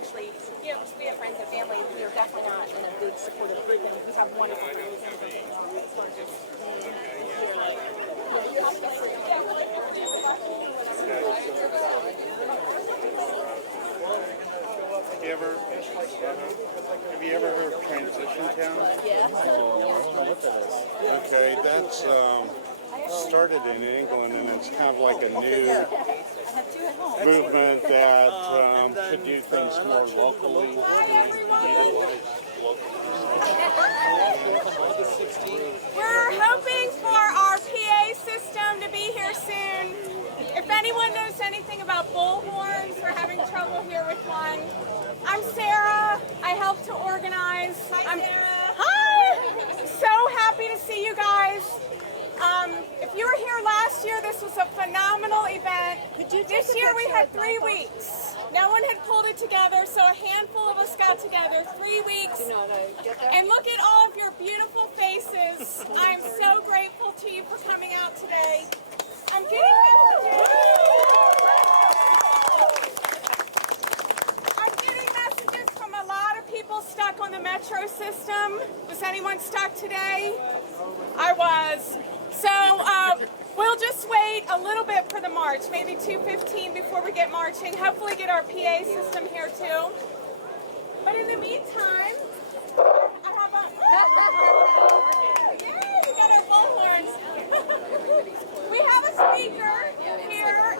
actually, you know, we have friends and family. We are definitely not in a good supportive group, and we have wonderful groups. Have you ever heard of Transition Town? Yes. Okay, that's started in England, and it's kind of like a new movement that should do things more locally. We're hoping for our PA system to be here soon. If anyone knows anything about bullhorns, we're having trouble here with one. I'm Sarah. I help to organize. Hi! So happy to see you guys. If you were here last year, this was a phenomenal event. This year we had 3 weeks. No one had pulled it together, so a handful of us got together. 3 weeks. And look at all of your beautiful faces. I am so grateful to you for coming out today. I'm getting messages from a lot of people stuck on the metro system. Was anyone stuck today? I was. So we'll just wait a little bit for the march, maybe 2:15 before we get marching. Hopefully get our PA system here too. But in the meantime, I have yay, we got our bullhorns. We have a speaker here.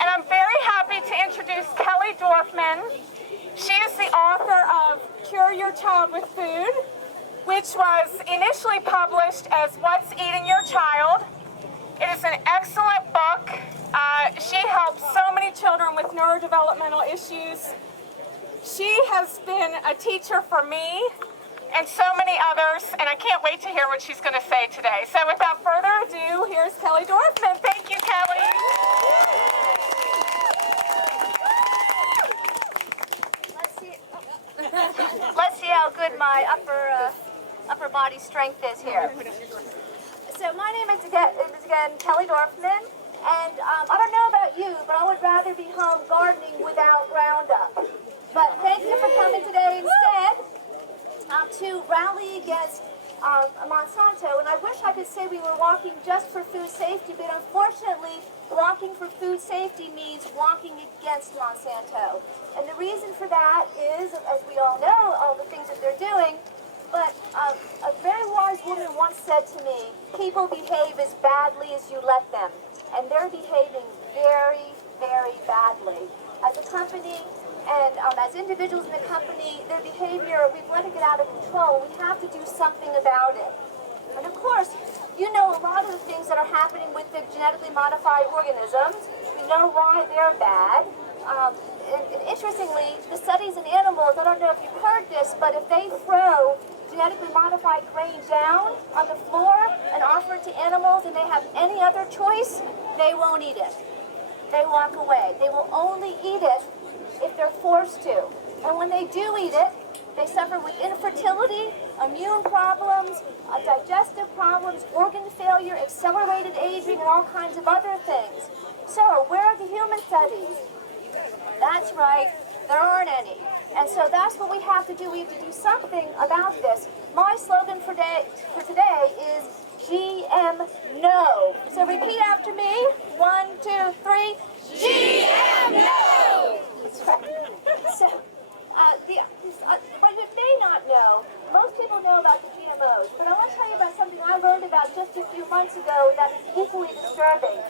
And I'm very happy to introduce Kelly Dorfman. She is the author of Cure Your Child with Food, which was initially published as What's Eating Your Child. It is an excellent book. She helps so many children with neurodevelopmental issues. She has been a teacher for me and so many others, and I can't wait to hear what she's going to say today. So without further ado, here's Kelly Dorfman. Thank you, Kelly. Let's see how good my upper body strength is here. So my name is again Kelly Dorfman, and I don't know about you, but I would rather be home gardening without Roundup. But thank you for coming today instead to rally against Monsanto. And I wish I could say we were walking just for food safety, but unfortunately, walking for food safety means walking against Monsanto. And the reason for that is, as we all know, all the things that they're doing. But a very wise woman once said to me, people behave as badly as you let them. And they're behaving very, very badly. As a company and as individuals in the company, their behavior, we've let it get out of control. We have to do something about it. And of course, you know a lot of the things that are happening with the genetically modified organisms. We know why they're bad. And interestingly, the studies in animals, I don't know if you've heard this, but if they throw genetically modified grain down on the floor and offer it to animals and they have any other choice, they won't eat it. They walk away. They will only eat it if they're forced to. And when they do eat it, they suffer with infertility, immune problems, digestive problems, organ failure, accelerated aging, and all kinds of other things. So, where are the human studies? That's right, there aren't any. And so that's what we have to do. We have to do something about this. My slogan for today is GM No. So repeat after me. 1, 2, 3. GM No! That's right. So, what you may not know, most people know about the GMOs, but I want to tell you about something I learned about just a few months ago that is equally disturbing.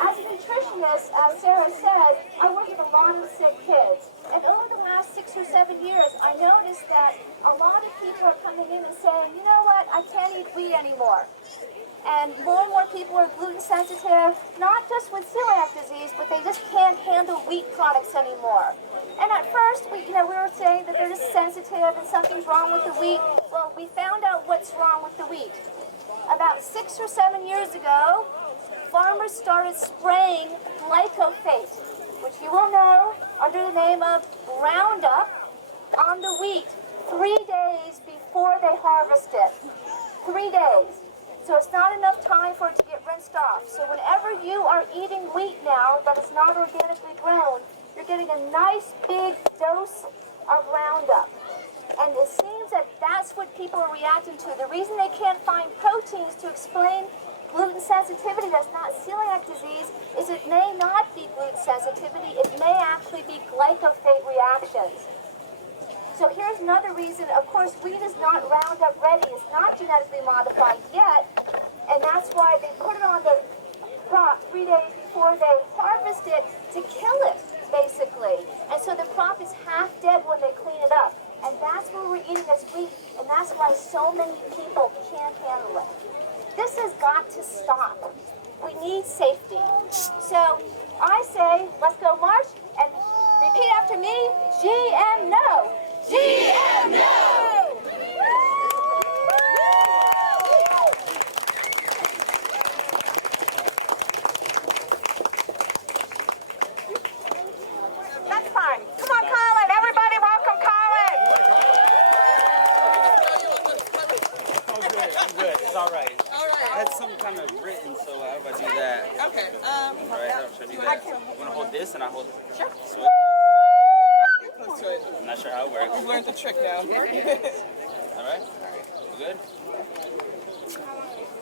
As a nutritionist, as Sarah said, I work with a lot of sick kids. And over the last 6 or 7 years, I noticed that a lot of people are coming in and saying, you know what, I can't eat wheat anymore. And more people are gluten sensitive, not just with celiac disease, but they just can't handle wheat products anymore. And at first, we were saying that they're just sensitive and something's wrong with the wheat. Well, we found out what's wrong with the wheat. About 6 or 7 years ago, farmers started spraying glyphosate, which you will know under the name of Roundup, on the wheat 3 days before they harvest it. 3 days. So it's not enough time for it to get rinsed off. So whenever you are eating wheat now that is not organically grown, you're getting a nice big dose of Roundup. And it seems that that's what people are reacting to. The reason they can't find proteins to explain gluten sensitivity that's not celiac disease is it may not be gluten sensitivity, it may actually be glyphosate reactions. So here's another reason. Of course, wheat is not Roundup ready. It's not genetically modified yet, and that's why they put it on the crop 3 days before they harvest it to kill it, basically. And so the crop is half dead when they clean it up. And that's what we're eating this wheat, and that's why so many people can't handle it. This has got to stop. We need safety. So I say, let's go march, and repeat after me, GM no! GM no! That's fine. Come on, Colin. Everybody welcome Colin. I'm good. It's all right. I had some kind of written, so how about I do that? Okay. All right, how should I do that? I'm gonna hold this and I hold. Sure. Switch. Let's do it. I'm not sure how it works. We've learned the trick now. All right. We good?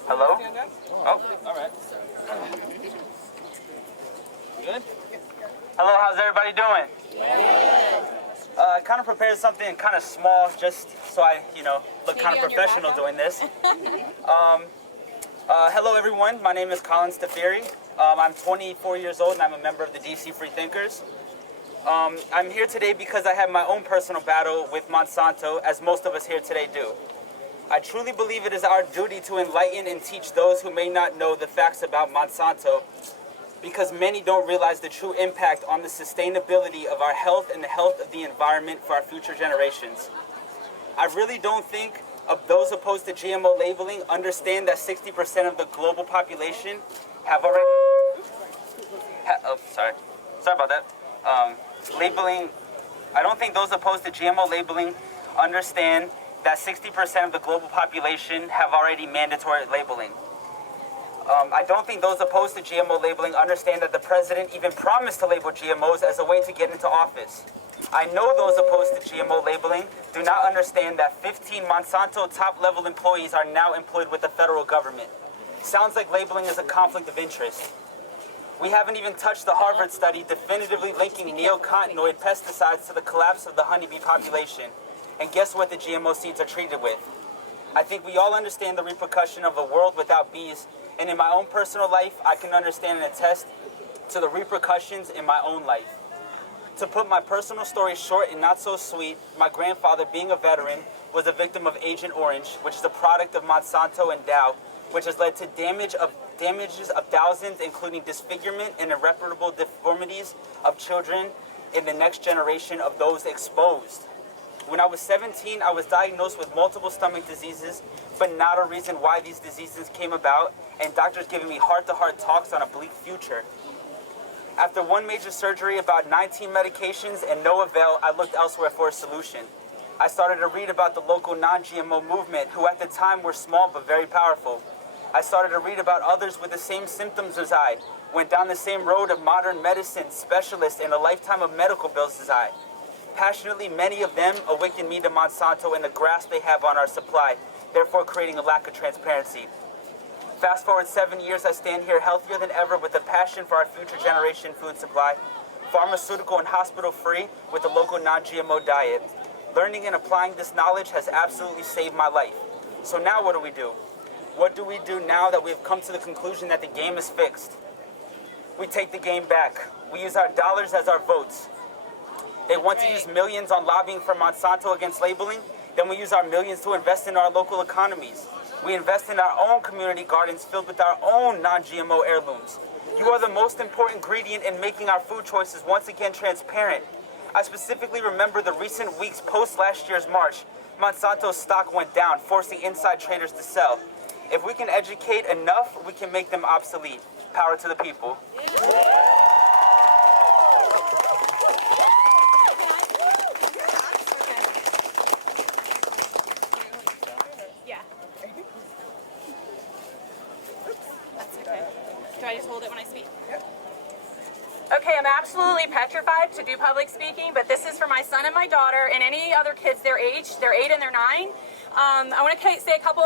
Hello? Stand up. Oh, all right. Good? Hello, how's everybody doing? I kind of prepared something kind of small just so I, look kind of professional doing this. Hello, everyone. My name is Colin Stafiri. I'm 24 years old and I'm a member of the DC Freethinkers. I'm here today because I have my own personal battle with Monsanto, as most of us here today do. I truly believe it is our duty to enlighten and teach those who may not know the facts about Monsanto, because many don't realize the true impact on the sustainability of our health and the health of the environment for our future generations. I really don't think of those opposed to GMO labeling understand that 60% of the global population have already... sorry about that. Labeling, I don't think those opposed to GMO labeling understand that 60% of the global population have already mandatory labeling. I don't think those opposed to GMO labeling understand that the president even promised to label GMOs as a way to get into office. I know those opposed to GMO labeling do not understand that 15 Monsanto top-level employees are now employed with the federal government. Sounds like labeling is a conflict of interest. We haven't even touched the Harvard study definitively linking neonicotinoid pesticides to the collapse of the honeybee population. And guess what the GMO seeds are treated with? I think we all understand the repercussion of a world without bees, and in my own personal life, I can understand and attest to the repercussions in my own life. To put my personal story short and not so sweet, my grandfather, being a veteran, was a victim of Agent Orange, which is a product of Monsanto and Dow, which has led to damages of thousands, including disfigurement and irreparable deformities of children in the next generation of those exposed. When I was 17, I was diagnosed with multiple stomach diseases, but not a reason why these diseases came about, and doctors giving me heart-to-heart talks on a bleak future. After one major surgery, about 19 medications, and no avail, I looked elsewhere for a solution. I started to read about the local non-GMO movement, who at the time were small but very powerful. I started to read about others with the same symptoms as I, went down the same road of modern medicine, specialists, and a lifetime of medical bills as I. Passionately, many of them awakened me to Monsanto and the grasp they have on our supply, therefore creating a lack of transparency. Fast forward 7 years, I stand here healthier than ever with a passion for our future generation food supply, pharmaceutical and hospital free with a local non-GMO diet. Learning and applying this knowledge has absolutely saved my life. So now what do? What do we do now that we've come to the conclusion that the game is fixed? We take the game back. We use our dollars as our votes. They want to use millions on lobbying for Monsanto against labeling, then we use our millions to invest in our local economies. We invest in our own community gardens filled with our own non-GMO heirlooms. You are the most important ingredient in making our food choices once again transparent. I specifically remember the recent weeks post last year's March. Monsanto's stock went down, forcing inside traders to sell. If we can educate enough, we can make them obsolete. Power to the people. Do I just hold it when I speak? Okay, I'm absolutely petrified to do public speaking, but this is for my son and my daughter and any other kids their age. They're 8 and they're 9. I want to say a couple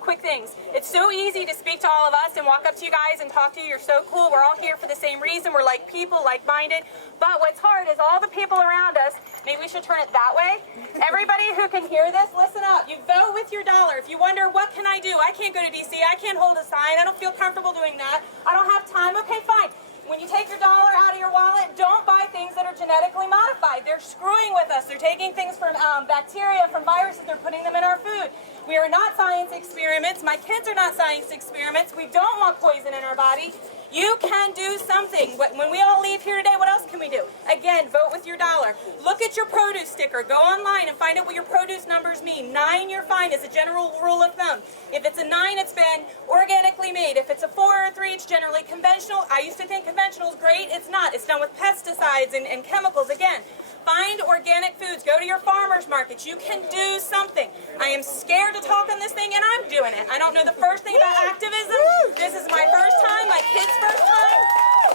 quick things. It's so easy to speak to all of us and walk up to you guys and talk to you. You're so cool. We're all here for the same reason. We're like people, like-minded. But what's hard is all the people around us. Maybe we should turn it that way. Everybody who can hear this, listen up. You vote with your dollar. If you wonder, what can I do? I can't go to D.C. I can't hold a sign. I don't feel comfortable doing that. I don't have time. Okay, fine. When you take your dollar out of your wallet, don't buy things that are genetically modified. They're screwing with us. They're taking things from bacteria, from viruses. They're putting them in our food. We are not science experiments. My kids are not science experiments. We don't want poison in our body. You can do something. When we all leave here today, what else can we do? Again, vote with your dollar. Look at your produce sticker. Go online and find out what your produce numbers mean. 9, you're fine as a general rule of thumb. If it's a 9, it's been organically made. If it's a 4 or a 3, it's generally conventional. I used to think conventional is great. It's not. It's done with pesticides and chemicals. Again, find organic foods. Go to your farmers markets. You can do something. I am scared to talk on this thing, and I'm doing it. I don't know the first thing about activism. This is my first time, my kids' first time.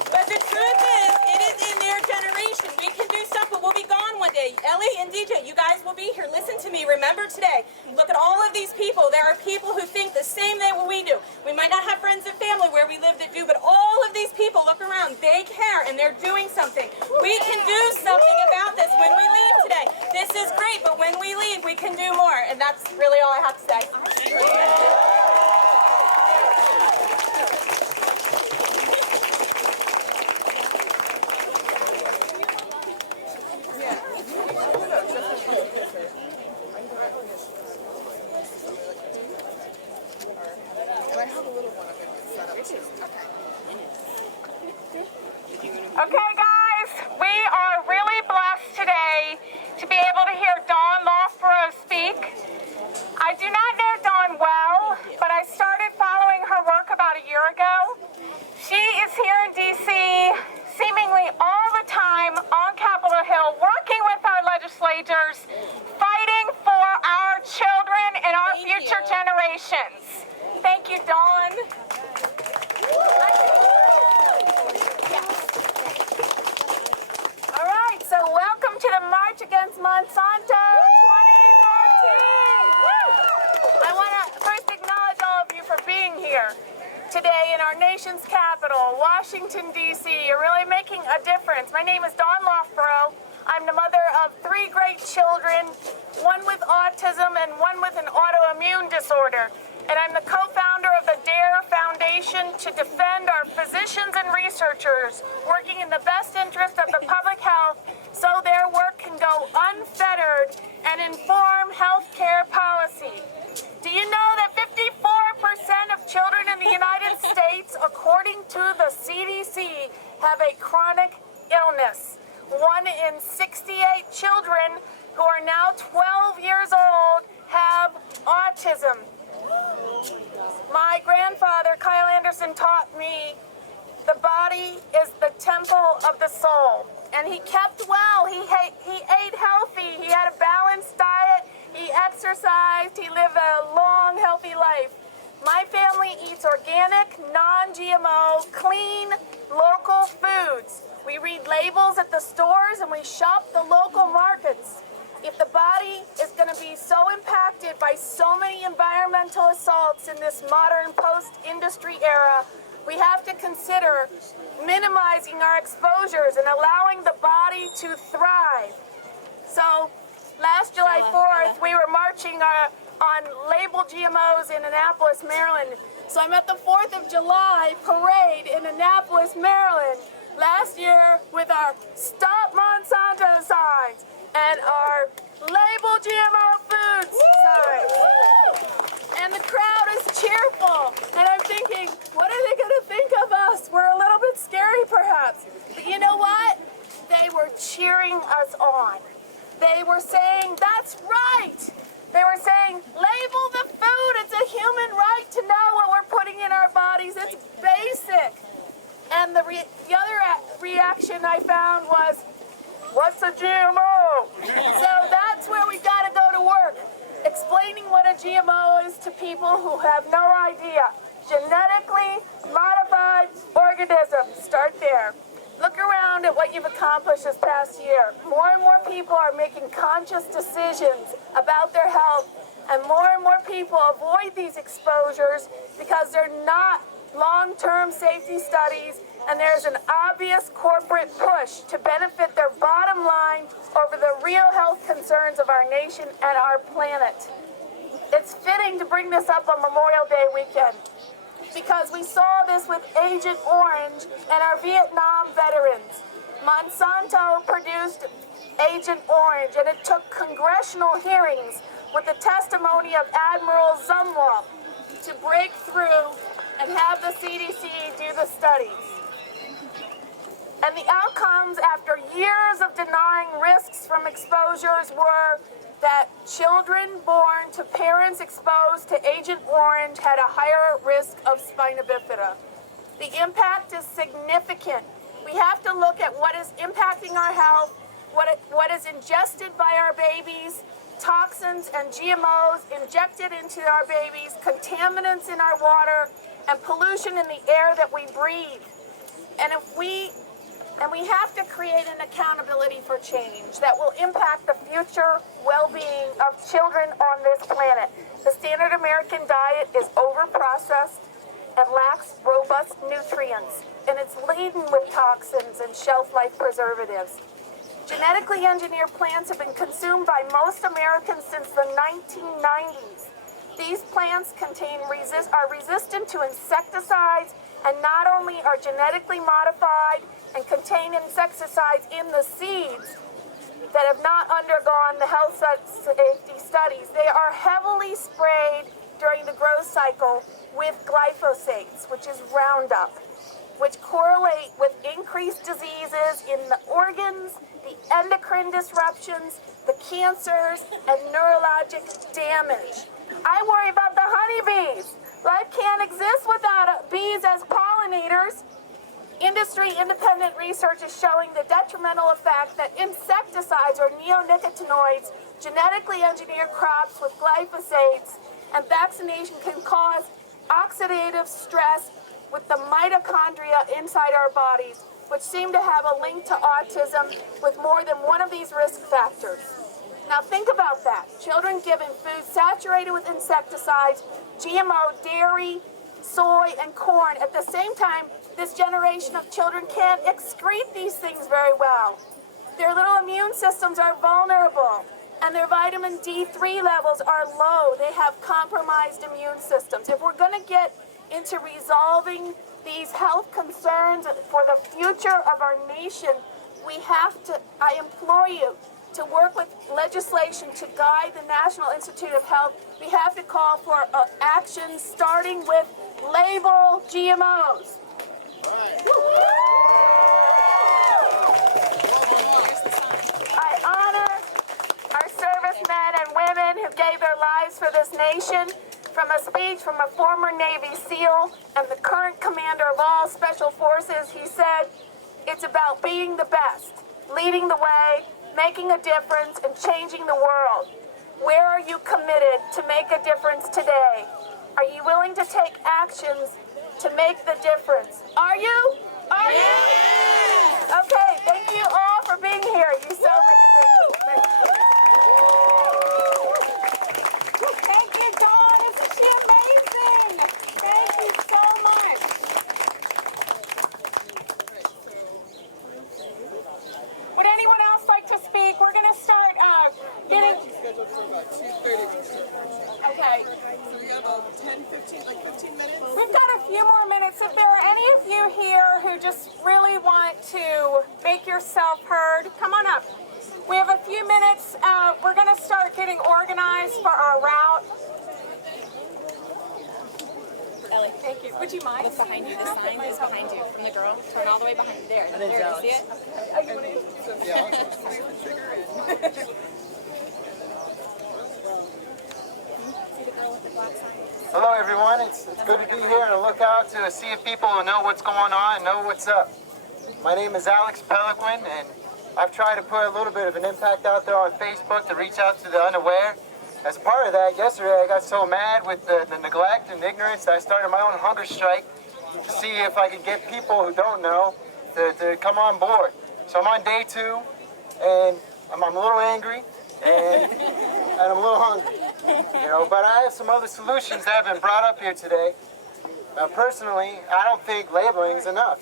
But the truth is, it is in their generation. We can do stuff, but we'll be gone one day. Ellie and DJ, you guys will be here. Listen to me. Remember today. Look at all of these people. There are people who think the same way we do. We might not have friends and family where we live that do, but all of these people, look around. They care, and they're doing something. We can do something about this when we leave today. This is great, but when we leave, we can do more. And that's really all I have to say. Okay, guys, we are really blessed today to be able to hear Dawn Loughborough speak. I do not know Dawn well, but I started following her work about a year ago. She is here in D.C. seemingly all the time on Capitol Hill, working with our legislators, fighting for our children and our future generations. Thank you, Dawn. All right, so welcome to the March Against Monsanto 2014. I want to first acknowledge all of you for being here today in our nation's capital, Washington, D.C. You're really making a difference. My name is Dawn Loughborough. I'm the mother of 3 great children, one with autism and one with an autoimmune disorder. And I'm the co-founder of the DARE Foundation to defend our physicians and researchers working in the best interest of the public health so their work can go unfettered and inform healthcare policy. Do you know that 54% of children in the United States, according to the CDC, have a chronic illness? 1 in 68 children who are now 12 years old have autism. My grandfather, Kyle Anderson, taught me the body is the temple of the soul. And he kept well. He ate healthy. He had a balanced diet. He exercised. He lived a long, healthy life. My family eats organic, non-GMO, clean, local foods. We read labels at the stores and we shop the local markets. If the body is going to be so impacted by so many environmental assaults in this modern post-industry era, we have to consider minimizing our exposures and allowing the body to thrive. So last July 4th, we were marching on label GMOs in Annapolis, Maryland. So I'm at the 4th of July parade in Annapolis, Maryland last year with our Stop Monsanto signs and our Label GMO Foods signs. And the crowd is cheerful. And I'm thinking, what are they going to think of us? We're a little bit scary, perhaps. But you know what? They were cheering us on. They were saying, that's right. They were saying, label the food. It's a human right to know what we're putting in our bodies. It's basic. And the other reaction I found was, what's a GMO? So that's where we got to go to work, explaining what a GMO is to people who have no idea. Genetically modified organisms. Start there. Look around at what you've accomplished this past year. More and more people are making conscious decisions about their health, and more people avoid these exposures because they're not long-term safety studies, and there's an obvious corporate push to benefit their bottom line over the real health concerns of our nation and our planet. It's fitting to bring this up on Memorial Day weekend because we saw this with Agent Orange and our Vietnam veterans. Monsanto produced Agent Orange, and it took congressional hearings with the testimony of Admiral Zumwalt to break through and have the CDC do the studies. And the outcomes after years of denying risks from exposures were that children born to parents exposed to Agent Orange had a higher risk of spina bifida. The impact is significant. We have to look at what is impacting our health, what is ingested by our babies, toxins and GMOs injected into our babies, contaminants in our water, and pollution in the air that we breathe. And we have to create an accountability for change that will impact the future well-being of children on this planet. The standard American diet is over-processed and lacks robust nutrients, and it's laden with toxins and shelf-life preservatives. Genetically engineered plants have been consumed by most Americans since the 1990s. These plants are resistant to insecticides, and not only are genetically modified and contain insecticides in the seeds that have not undergone the health safety studies, they are heavily sprayed during the growth cycle with glyphosates, which is Roundup, which correlate with increased diseases in the organs, the endocrine disruptions, the cancers, and neurologic damage. I worry about the honeybees. Life can't exist without bees as pollinators. Industry-independent research is showing the detrimental effect that insecticides or neonicotinoids, genetically engineered crops with glyphosates, and vaccination can cause oxidative stress with the mitochondria inside our bodies, which seem to have a link to autism with more than one of these risk factors. Now think about that. Children given food saturated with insecticides, GMO, dairy, soy, and corn. At the same time, this generation of children can't excrete these things very well. Their little immune systems are vulnerable, and their vitamin D3 levels are low. They have compromised immune systems. If we're going to get into resolving these health concerns for the future of our nation, we have to, I implore you, to work with legislation to guide the National Institute of Health. We have to call for action starting with label GMOs. I honor our servicemen and women who gave their lives for this nation. From a speech from a former Navy SEAL and the current commander of all Special Forces, he said, "It's about being the best, leading the way, making a difference, and changing the world. Where are you committed to make a difference today? Are you willing to take actions to make the difference? Are you? Are you? Okay, thank you all for being here. You so make a difference. Thank you, Dawn. Isn't she amazing? Thank you so much. Would anyone else like to speak? We're going to start getting... Scheduled for about 2:30. Okay. So we have about 15 minutes. We've got a few more minutes. If there are any of you here who just really want to make yourself heard, come on up. We have a few minutes. We're going to start getting organized for our route. Ellie, thank you. Would you mind? Look behind you. The sign is behind you. From the girl. Turn all the way behind you. There. There. You see it? Hello everyone, it's good to be here and look out to see if people who know what's going on and know what's up. My name is Alex Peliquin, and I've tried to put a little bit of an impact out there on Facebook to reach out to the unaware. As a part of that, yesterday I got so mad with the neglect and ignorance that I started my own hunger strike to see if I could get people who don't know to come on board. So I'm on day 2, and I'm a little angry, and I'm a little hungry. But I have some other solutions that have been brought up here today. Personally, I don't think labeling is enough.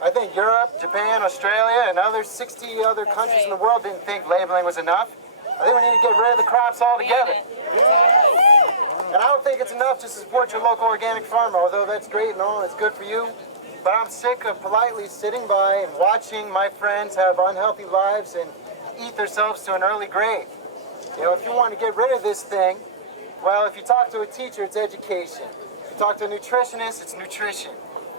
I think Europe, Japan, Australia, and other 60 other countries in the world didn't think labeling was enough. I think we need to get rid of the crops altogether. And I don't think it's enough to support your local organic farmer, although that's great and all, it's good for you. But I'm sick of politely sitting by and watching my friends have unhealthy lives and eat themselves to an early grave. If you want to get rid of this thing, well, if you talk to a teacher, it's education. If you talk to a nutritionist, it's nutrition.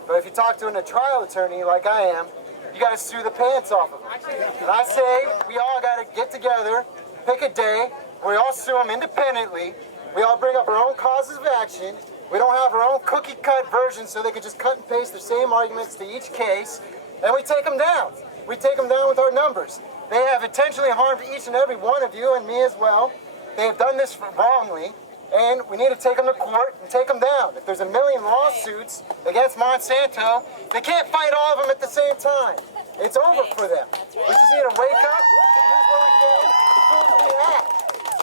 But if you talk to a trial attorney like I am, you got to sue the pants off of them. And I say we all got to get together, pick a day, we all sue them independently, we all bring up our own causes of action, we don't have our own cookie-cut version so they can just cut and paste the same arguments to each case, and we take them down. We take them down with our numbers. They have intentionally harmed each and every one of you and me as well. They have done this wrongly. And we need to take them to court and take them down. If there's 1 million lawsuits against Monsanto, they can't fight all of them at the same time. It's over for them. We just need to wake up and use what we can, the tools we have.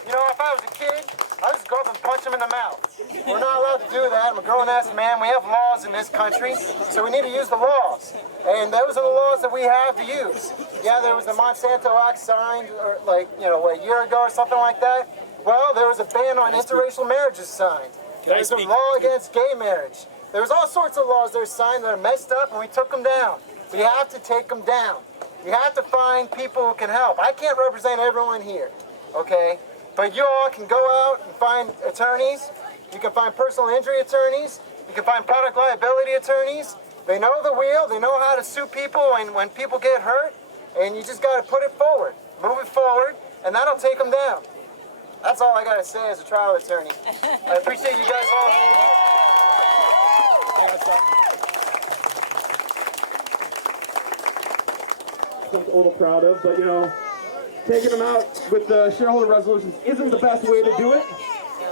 If I was a kid, I'd just go up and punch them in the mouth. We're not allowed to do that. I'm a grown-ass man. We have laws in this country, so we need to use the laws. And those are the laws that we have to use. Yeah, there was the Monsanto Act signed, a year ago or something like that. Well, there was a ban on interracial marriages signed. There was a law against gay marriage. There was all sorts of laws that are signed that are messed up, and we took them down. We have to take them down. We have to find people who can help. I can't represent everyone here, okay? But you all can go out and find attorneys. You can find personal injury attorneys. You can find product liability attorneys. They know the wheel. They know how to sue people when people get hurt. And you just got to put it forward, move it forward, and that'll take them down. That's all I got to say as a trial attorney. I appreciate you guys all being here. I'm a little proud of, but taking them out with the shareholder resolutions isn't the best way to do it.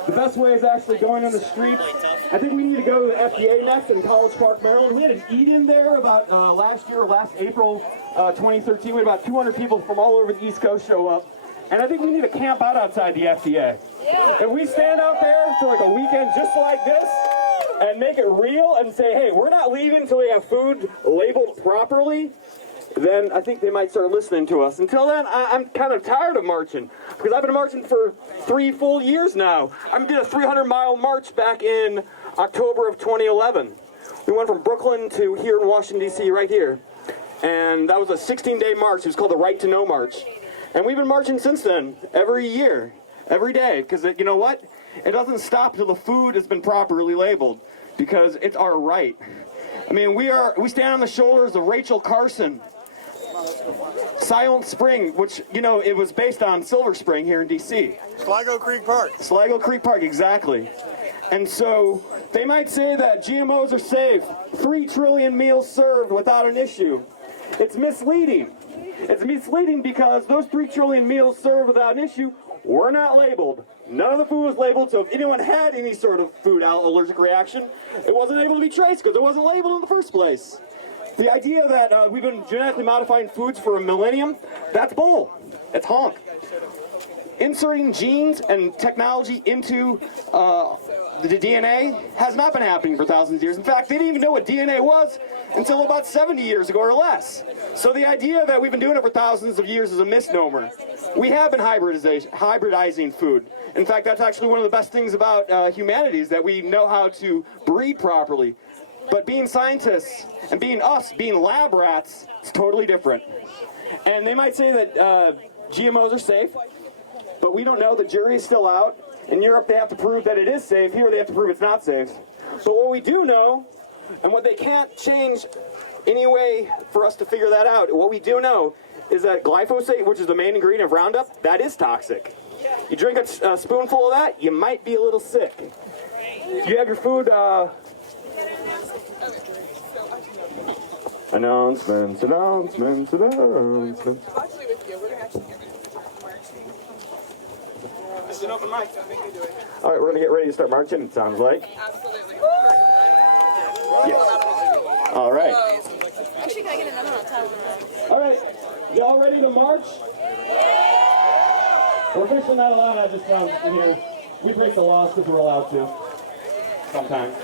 The best way is actually going on the streets. I think we need to go to the FDA next in College Park, Maryland. We had an eat-in there about last April 2013. We had about 200 people from all over the East Coast show up. And I think we need to camp out outside the FDA. If we stand out there for like a weekend just like this and make it real and say, hey, we're not leaving until we have food labeled properly, then I think they might start listening to us. Until then, I'm kind of tired of marching because I've been marching for 3 full years now. I did a 300-mile march back in October of 2011. We went from Brooklyn to here in Washington, D.C., right here. And that was a 16-day march. It was called the Right to Know March. And we've been marching since then, every year, every day, because you know what? It doesn't stop until the food has been properly labeled, because it's our right. I mean, we stand on the shoulders of Rachel Carson, Silent Spring, which, it was based on Silver Spring here in D.C. Sligo Creek Park. Sligo Creek Park, exactly. And so they might say that GMOs are safe, 3 trillion meals served without an issue. It's misleading. It's misleading because those 3 trillion meals served without an issue were not labeled. None of the food was labeled, so if anyone had any sort of food allergic reaction, it wasn't able to be traced because it wasn't labeled in the first place. The idea that we've been genetically modifying foods for a millennium, that's bull. It's honk. Inserting genes and technology into the DNA has not been happening for thousands of years. In fact, they didn't even know what DNA was until about 70 years ago or less. So the idea that we've been doing it for thousands of years is a misnomer. We have been hybridizing food. In fact, that's actually one of the best things about humanity is that we know how to breed properly. But being scientists and being us, being lab rats, it's totally different. And they might say that GMOs are safe, but we don't know. The jury is still out. In Europe, they have to prove that it is safe. Here, they have to prove it's not safe. But what we do know, and what they can't change any way for us to figure that out, what we do know is that glyphosate, which is the main ingredient of Roundup, that is toxic. You drink a spoonful of that, you might be a little sick. You have your food... Announcements. Actually, with you, we're going to have to give it It's an open mic. All right, we're going to get ready to start marching, it sounds like. Absolutely. Yes. All right. Actually, can I get another on top of that? All right. Y'all ready to march? We're officially not allowed out of this town here. We break the laws because we're allowed to. Sometimes.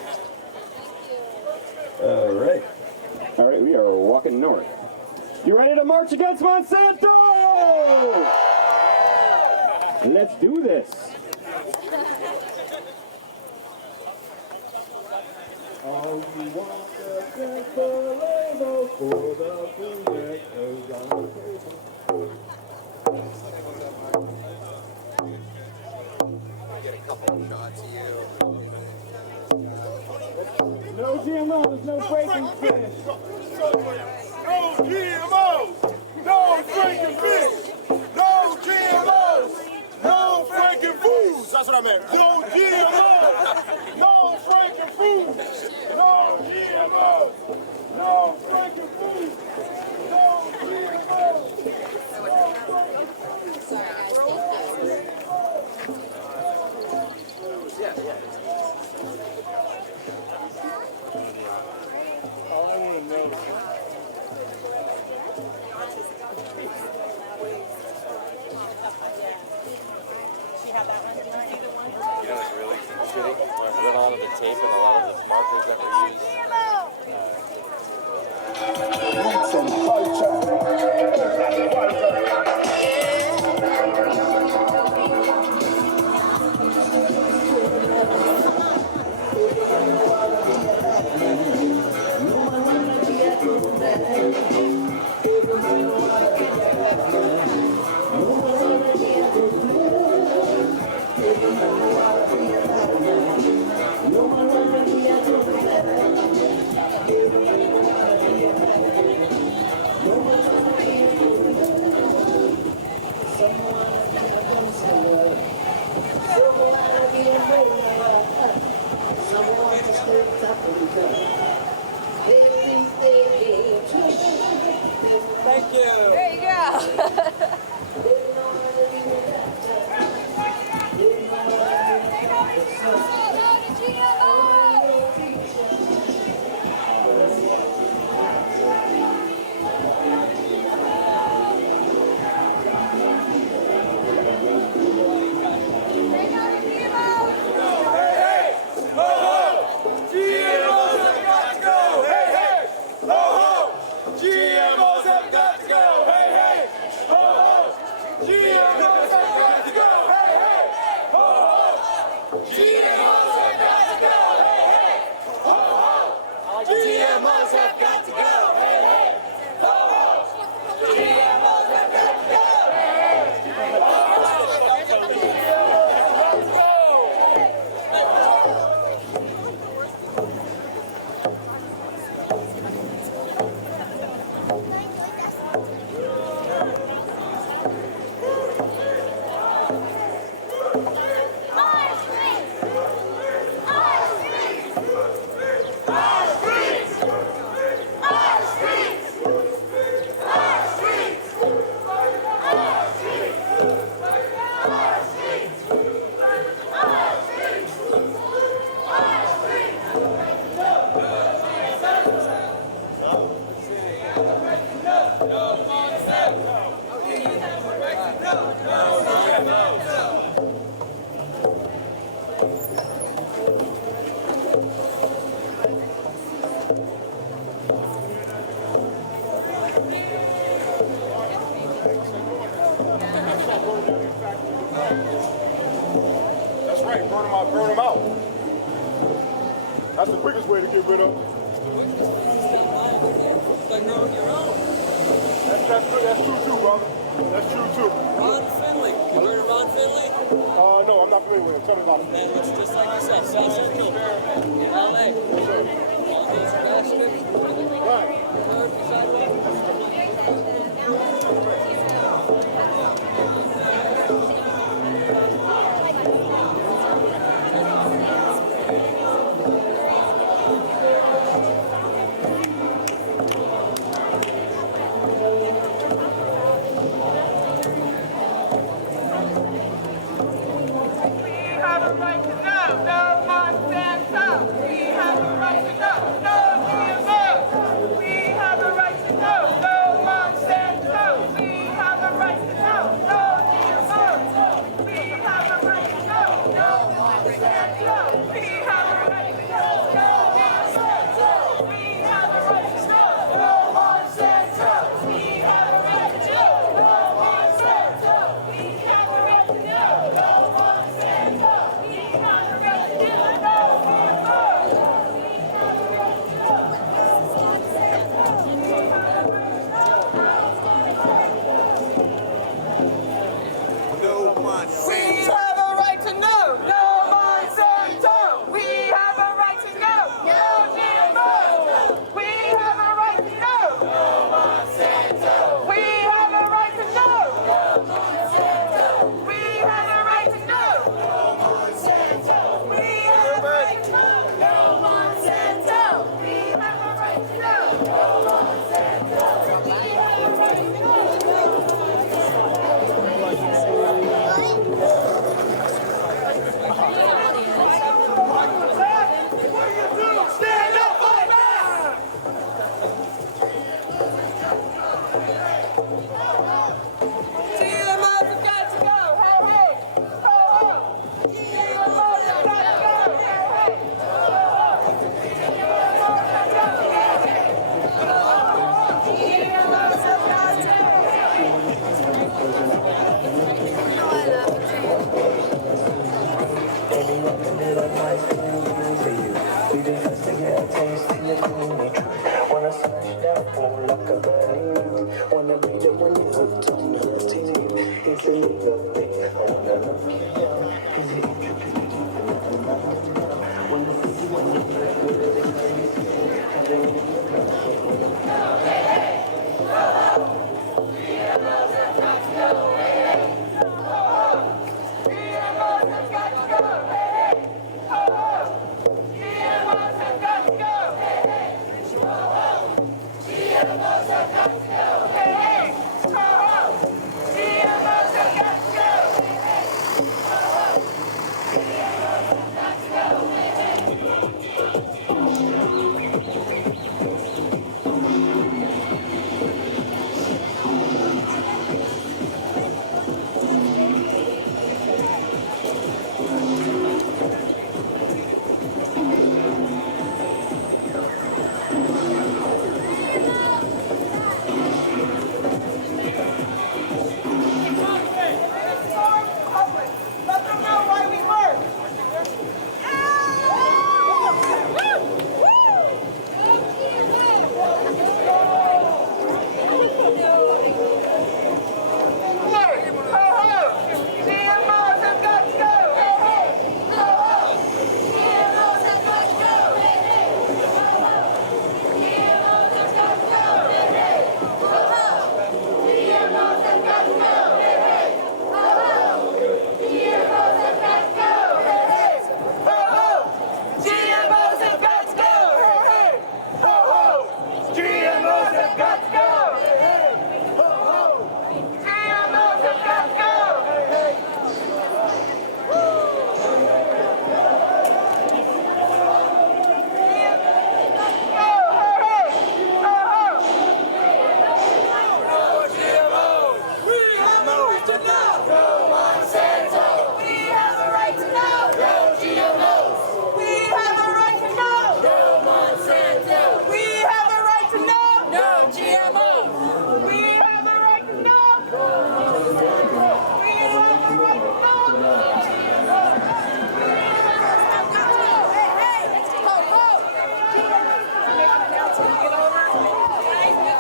All right, we are walking north. You ready to march against Monsanto? Let's do this. All we want is just a label for the food that goes on the table. Get a couple of shots of you. No GMOs, no breaking fish. No GMOs, no freaking fish, no GMOs, no freaking foods. That's what I meant. No GMOs, no freaking foods, no GMOs, no freaking foods, no GMOs. You know what's really shitty? When I've read a lot of the tape and a lot of the markers that were used. Roots and culture. Thank you. There you go. That's right, burn them out. That's the quickest way to get rid of them. That's true too, brother. That's true too. Ron Finley. You heard of Ron Finley? No, I'm not familiar with him. Tell me about him. Man, it's just like you said, sausage experiment in LA. All these baskets. Right. We have a right to know, no GMOs. We have a right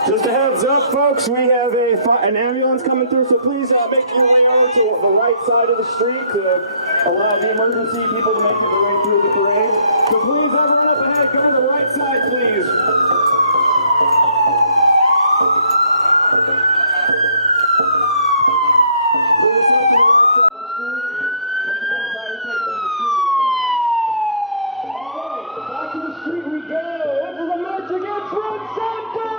Just a heads up, folks, we have an ambulance coming through, so please make your way over to the right side of the street to allow the emergency people to make their way through the parade. So please, everyone up ahead, go to the right side, please. Back to the street we go. This is a march against Monsanto!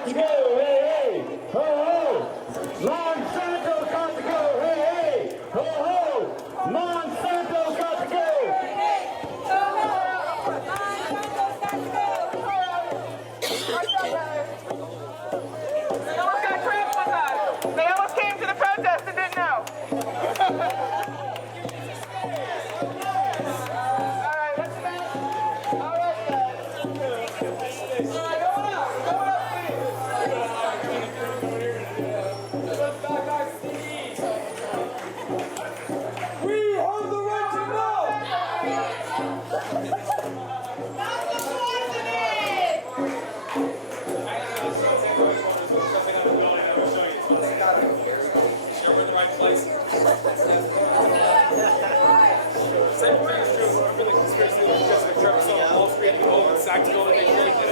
got to go, hey, hey, ho, ho. Monsanto's got to go, hey, hey, ho, ho. Monsanto's got to go. They almost got trapped with us. They almost came to the protest and didn't know.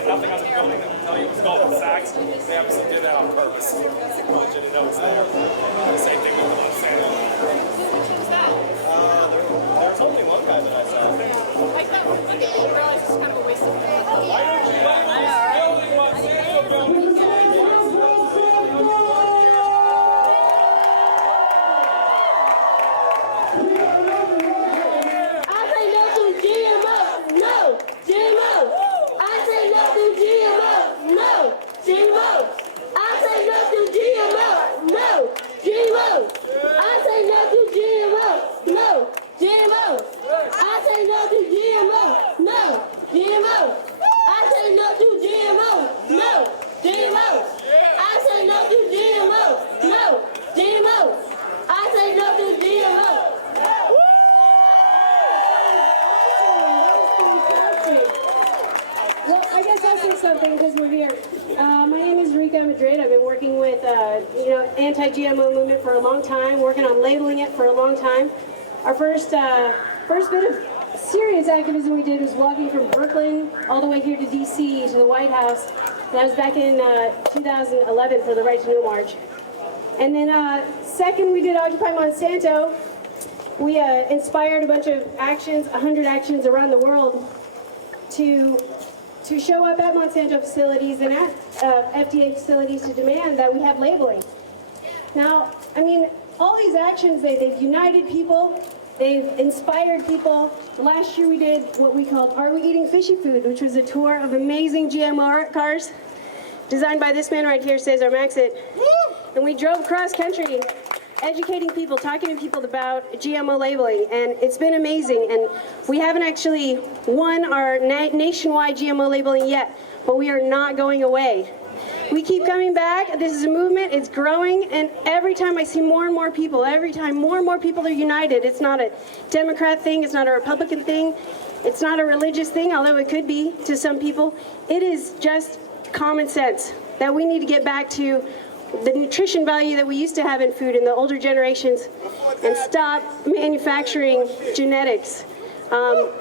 Nothing on the building that would tell you it was Goldman Sachs. They obviously did that on purpose. They probably didn't know it was there. The same thing with Monsanto. There's only one guy that I saw. Like that one, I didn't realize it's kind of a waste of time. Anti-GMO movement for a long time, working on labeling it for a long time. Our first bit of serious activism we did was walking from Brooklyn all the way here to DC to the White House. That was back in 2011 for the Right to Know March. And then second, we did Occupy Monsanto. We inspired a bunch of actions, 100 actions around the world to show up at Monsanto facilities and at FDA facilities to demand that we have labeling. Now, I mean, all these actions, they've united people, they've inspired people. Last year we did what we called Are We Eating Fishy Food, which was a tour of amazing GMO cars designed by this man right here, Cesar Maxit. And we drove cross country, educating people, talking to people about GMO labeling, and it's been amazing. And we haven't actually won our nationwide GMO labeling yet, but we are not going away. We keep coming back. This is a movement. It's growing, and every time I see more and more people, every time more and more people are united. It's not a Democrat thing. It's not a Republican thing. It's not a religious thing, although it could be to some people. It is just common sense that we need to get back to the nutrition value that we used to have in food in the older generations and stop manufacturing genetics.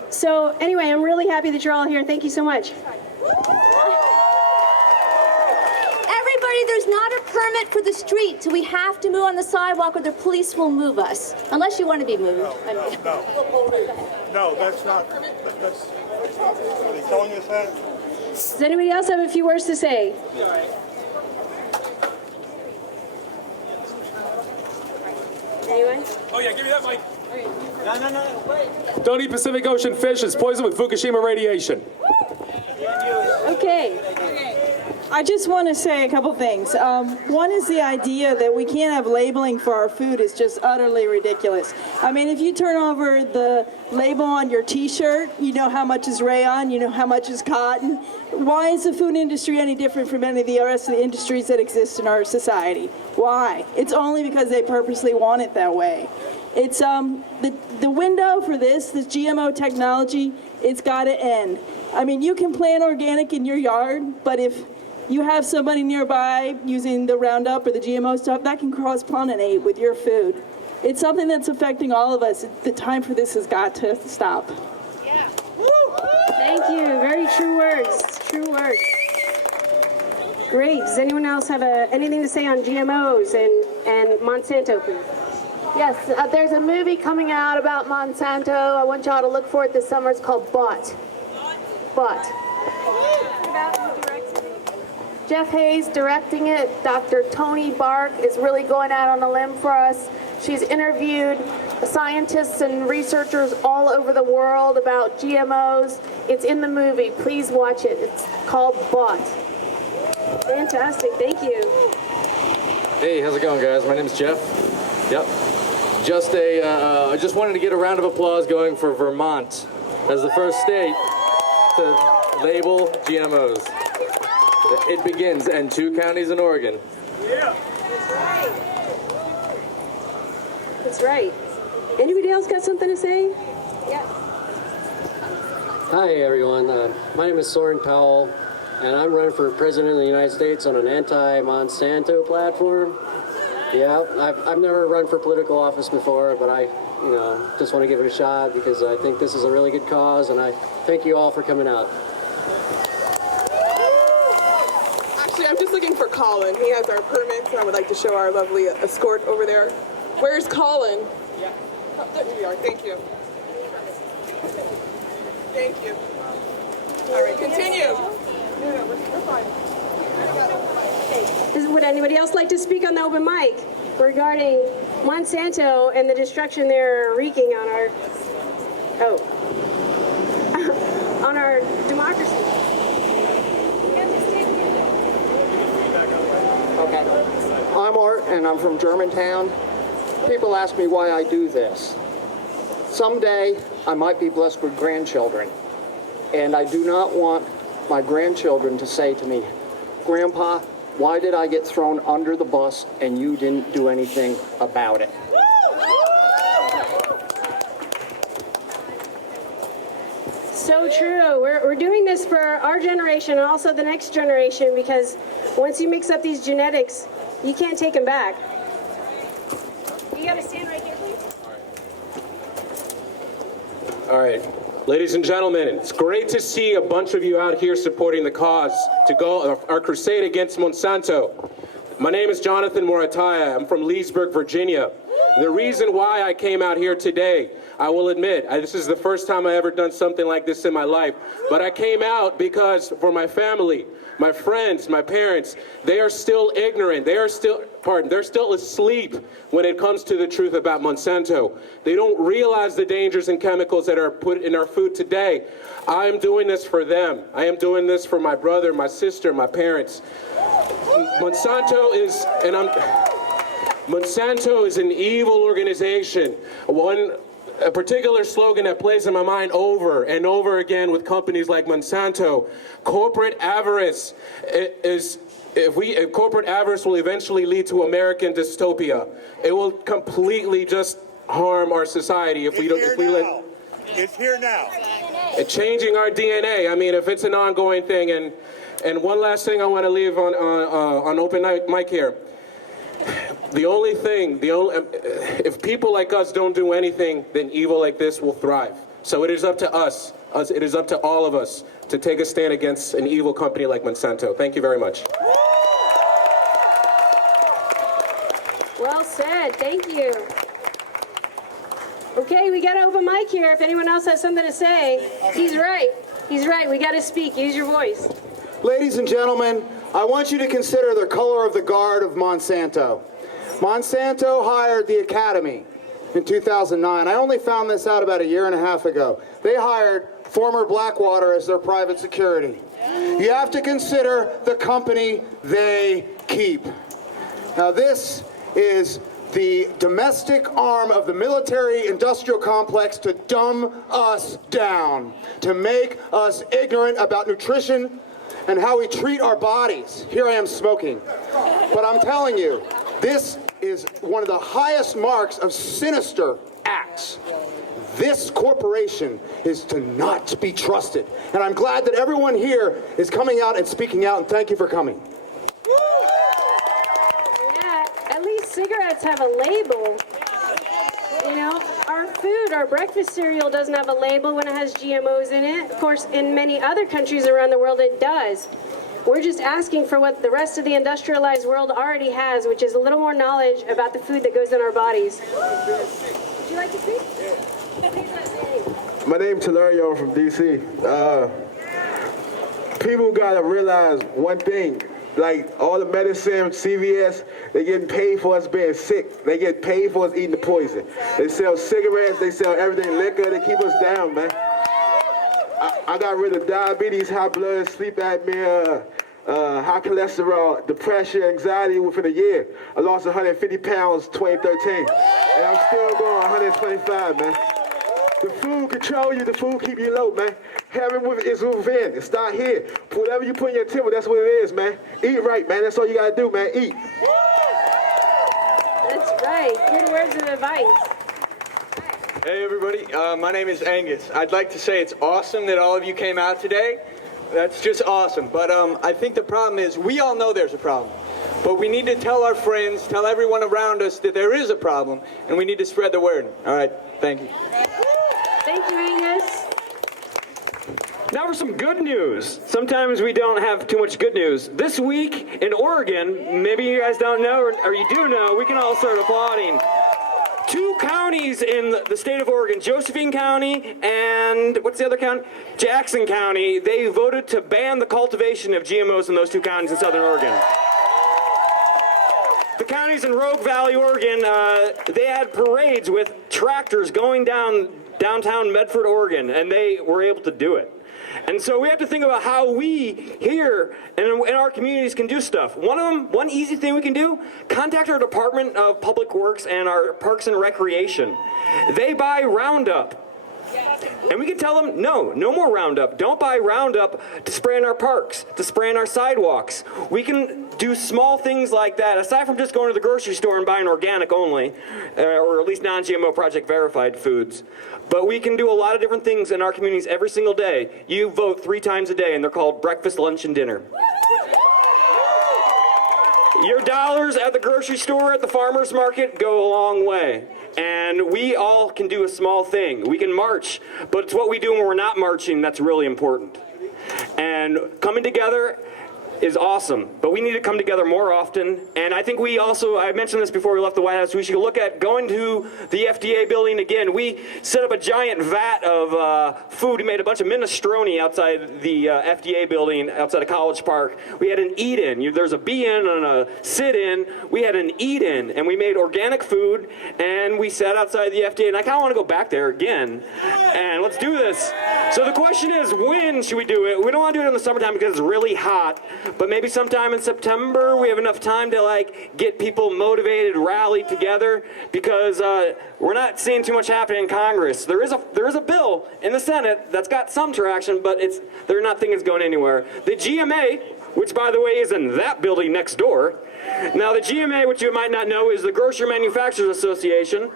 So anyway, I'm really happy that you're all here. Thank you so much. Everybody, there's not a permit for the street, so we have to move on the sidewalk or the police will move us. Unless you want to be moved. No, that's not. Are they telling us that? Does anybody else have a few words to say? Anyone? Oh yeah, give me that mic. No, wait. Don't eat Pacific Ocean fish. It's poisoned with Fukushima radiation. Okay. I just want to say a couple things. One is the idea that we can't have labeling for our food is just utterly ridiculous. I mean, if you turn over the label on your T-shirt, you know how much is rayon, you know how much is cotton. Why is the food industry any different from any of the rest of the industries that exist in our society? Why? It's only because they purposely want it that way. It's the window for this GMO technology, it's got to end. I mean, you can plant organic in your yard, but if you have somebody nearby using the Roundup or the GMO stuff, that can cross-pollinate with your food. It's something that's affecting all of us. The time for this has got to stop. Yeah. Thank you. Very true words. True words. Great. Does anyone else have anything to say on GMOs and Monsanto, please? Yes, there's a movie coming out about Monsanto. I want y'all to look for it this summer. It's called But. Jeff Hayes directing it. Dr. Tony Bark is really going out on a limb for us. She's interviewed scientists and researchers all over the world about GMOs. It's in the movie. Please watch it. It's called Bought. Fantastic. Thank you. Hey, how's it going, guys? My name's Jeff. Yep. I just wanted to get a round of applause going for Vermont as the first state to label GMOs. It begins, and 2 counties in Oregon. Yeah. That's right. Anybody else got something to say? Yeah. Hi, everyone. My name is Soren Powell, and I'm running for President of the United States on an anti-Monsanto platform. Yeah, I've never run for political office before, but I just want to give it a shot because I think this is a really good cause, and I thank you all for coming out. Actually, I'm just looking for Colin. He has our permits, and I would like to show our lovely escort over there. Where's Colin? Yeah. Oh, there we are. Thank you. Thank you. All right, continue. We're fine. Would anybody else like to speak on the open mic regarding Monsanto and the destruction they're wreaking on our, on our democracy? Okay. I'm Art, and I'm from Germantown. People ask me why I do this. Someday, I might be blessed with grandchildren, and I do not want my grandchildren to say to me, Grandpa, why did I get thrown under the bus and you didn't do anything about it? So true. We're doing this for our generation and also the next generation because once you mix up these genetics, you can't take them back. You gotta stand right here, please. All right. Ladies and gentlemen, it's great to see a bunch of you out here supporting the cause to go our crusade against Monsanto. My name is Jonathan Morataya. I'm from Leesburg, Virginia. The reason why I came out here today, I will admit, this is the first time I ever done something like this in my life, but I came out because for my family, my friends, my parents, they are still ignorant. They're still asleep when it comes to the truth about Monsanto. They don't realize the dangers and chemicals that are put in our food today. I'm doing this for them. I am doing this for my brother, my sister, my parents. Monsanto is an evil organization. A particular slogan that plays in my mind over and over again with companies like Monsanto, corporate avarice corporate avarice will eventually lead to American dystopia. It will completely just harm our society if we let. It's here now. It's changing our DNA. I mean, if it's an ongoing thing, and one last thing I want to leave on open mic here. If people like us don't do anything, then evil like this will thrive. So it is up to us, it is up to all of us to take a stand against an evil company like Monsanto. Thank you very much. Well said. Thank you. Okay, we got an open mic here. If anyone else has something to say, he's right. He's right. We got to speak. Use your voice. Ladies and gentlemen, I want you to consider the color of the guard of Monsanto. Monsanto hired the Academy in 2009. I only found this out about a year and a half ago. They hired former Blackwater as their private security. You have to consider the company they keep. Now this is the domestic arm of the military-industrial complex to dumb us down, to make us ignorant about nutrition and how we treat our bodies. Here I am smoking. But I'm telling you, this is one of the highest marks of sinister acts. This corporation is to not be trusted. And I'm glad that everyone here is coming out and speaking out, and thank you for coming. Yeah, at least cigarettes have a label. You know, our food, our breakfast cereal doesn't have a label when it has GMOs in it. Of course, in many other countries around the world, it does. We're just asking for what the rest of the industrialized world already has, which is a little more knowledge about the food that goes in our bodies. Would you like to speak? My name's Hilario from DC. People gotta realize one thing. like all the medicine, CVS, they getting paid for us being sick. They get paid for us eating the poison. They sell cigarettes, they sell everything, liquor, they keep us down, man. I got rid of diabetes, high blood, sleep apnea, high cholesterol, depression, anxiety within a year. I lost 150 pounds 2013, and I'm still going 125, man. The food control you, the food keep you low, man. Heaven is within. It start here. Whatever you put in your temple, that's what it is, man. Eat right, man. That's all you gotta do, man. Eat. That's right. Good words of advice. Hey everybody, my name is Angus. I'd like to say it's awesome that all of you came out today. That's just awesome. But I think the problem is we all know there's a problem. But we need to tell our friends, tell everyone around us that there is a problem, and we need to spread the word. All right, thank you. Thank you, Angus. Now for some good news. Sometimes we don't have too much good news. This week in Oregon, maybe you guys don't know, or you do know, we can all start applauding. 2 counties in the state of Oregon, Josephine County and what's the other county? Jackson County, they voted to ban the cultivation of GMOs in those 2 counties in southern Oregon. The counties in Rogue Valley, Oregon, they had parades with tractors going downtown Medford, Oregon, and they were able to do it. And so we have to think about how we here in our communities can do stuff. One easy thing we can do, contact our Department of Public Works and our Parks and Recreation. They buy Roundup. And we can tell them, no more Roundup. Don't buy Roundup to spray in our parks, to spray in our sidewalks. We can do small things like that, aside from just going to the grocery store and buying organic only, or at least non-GMO Project verified foods. But we can do a lot of different things in our communities every single day. You vote 3 times a day, and they're called breakfast, lunch, and dinner. Your dollars at the grocery store, at the farmer's market, go a long way. And we all can do a small thing. We can march, but it's what we do when we're not marching that's really important. And coming together is awesome, but we need to come together more often. And I think we also, I mentioned this before we left the White House, we should look at going to the FDA building again. We set up a giant vat of food. We made a bunch of minestrone outside the FDA building, outside of College Park. We had an eat-in. There's a be-in and a sit-in. We had an eat-in, and we made organic food, and we sat outside the FDA, and I kind of want to go back there again, and let's do this. So the question is, when should we do it? We don't want to do it in the summertime because it's really hot. But maybe sometime in September we have enough time to get people motivated, rallied together, because we're not seeing too much happening in Congress. There is a bill in the Senate that's got some traction, but they're not thinking it's going anywhere. The GMA, which by the way is in that building next door. Now the GMA, which you might not know, is the Grocery Manufacturers Association.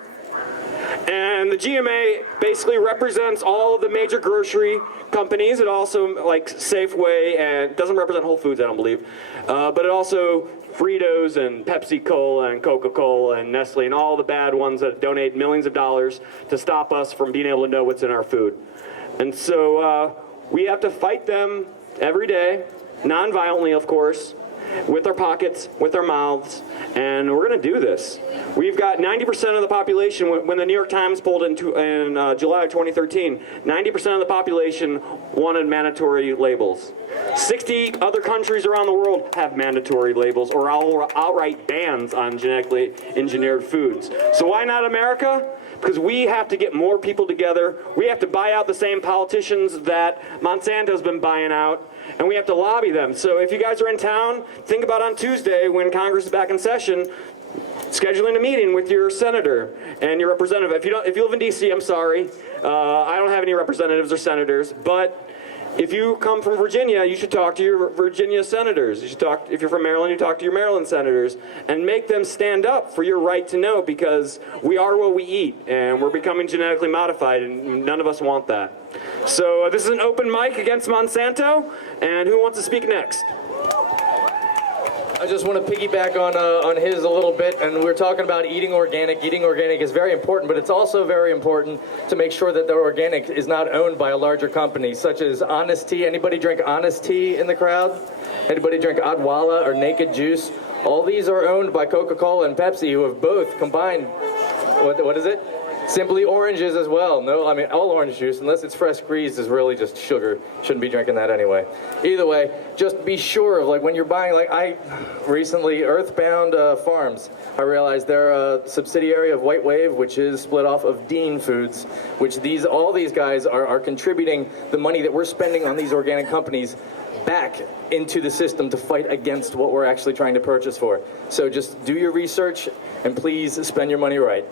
And the GMA basically represents all of the major grocery companies. It also, like Safeway, and doesn't represent Whole Foods, I don't believe. But it also Fritos and Pepsi-Cola and Coca-Cola and Nestle and all the bad ones that donate millions of dollars to stop us from being able to know what's in our food. And so we have to fight them every day, non-violently, of course, with our pockets, with our mouths, and we're going to do this. We've got 90% of the population, when the New York Times polled in July of 2013, 90% of the population wanted mandatory labels. 60 other countries around the world have mandatory labels or outright bans on genetically engineered foods. So why not America? Because we have to get more people together. We have to buy out the same politicians that Monsanto's been buying out, and we have to lobby them. So if you guys are in town, think about on Tuesday when Congress is back in session, scheduling a meeting with your senator and your representative. If you live in D.C., I'm sorry. I don't have any representatives or senators, but if you come from Virginia, you should talk to your Virginia senators. You should talk, if you're from Maryland, you talk to your Maryland senators and make them stand up for your right to know, because we are what we eat and we're becoming genetically modified and none of us want that. So this is an open mic against Monsanto, and who wants to speak next? I just want to piggyback on his a little bit, and we're talking about eating organic. Eating organic is very important, but it's also very important to make sure that the organic is not owned by a larger company, such as Honest Tea. Anybody drink Honest Tea in the crowd? Anybody drink Adwala or Naked Juice? All these are owned by Coca-Cola and Pepsi, who have both combined, what is it? Simply oranges as well. No, I mean, all orange juice, unless it's fresh squeezed, is really just sugar. Shouldn't be drinking that anyway. Either way, just be sure of, like, when you're buying, like, I recently, Earthbound Farms, I realized they're a subsidiary of White Wave, which is split off of Dean Foods, which all these guys are contributing the money that we're spending on these organic companies back into the system to fight against what we're actually trying to purchase for. So just do your research, and please spend your money right.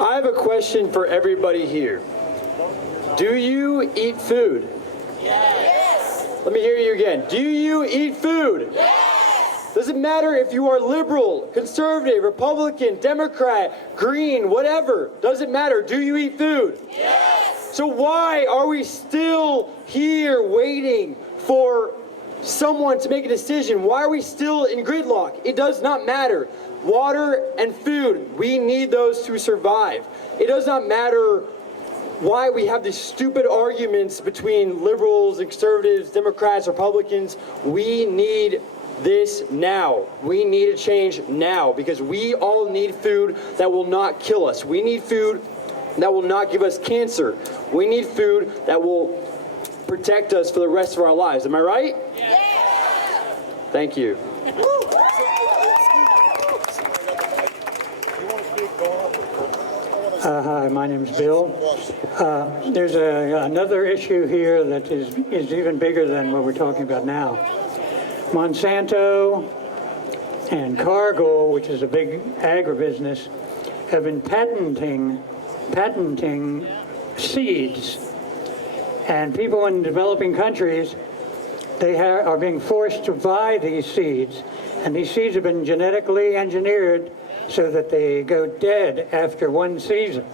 I have a question for everybody here. Do you eat food? Yes. Let me hear you again. Do you eat food? Yes. Does it matter if you are liberal, conservative, Republican, Democrat, green, whatever? Does it matter? Do you eat food? Yes. So why are we still here waiting for someone to make a decision? Why are we still in gridlock? It does not matter. Water and food, we need those to survive. It does not matter why we have these stupid arguments between liberals, conservatives, Democrats, Republicans. We need this now. We need a change now because we all need food that will not kill us. We need food that will not give us cancer. We need food that will protect us for the rest of our lives. Am I right? Yeah. Thank you. Hi, my name's Bill. There's another issue here that is even bigger than what we're talking about now. Monsanto and Cargill, which is a big agribusiness, have been patenting seeds. And people in developing countries, they are being forced to buy these seeds. And these seeds have been genetically engineered so that they go dead after one season.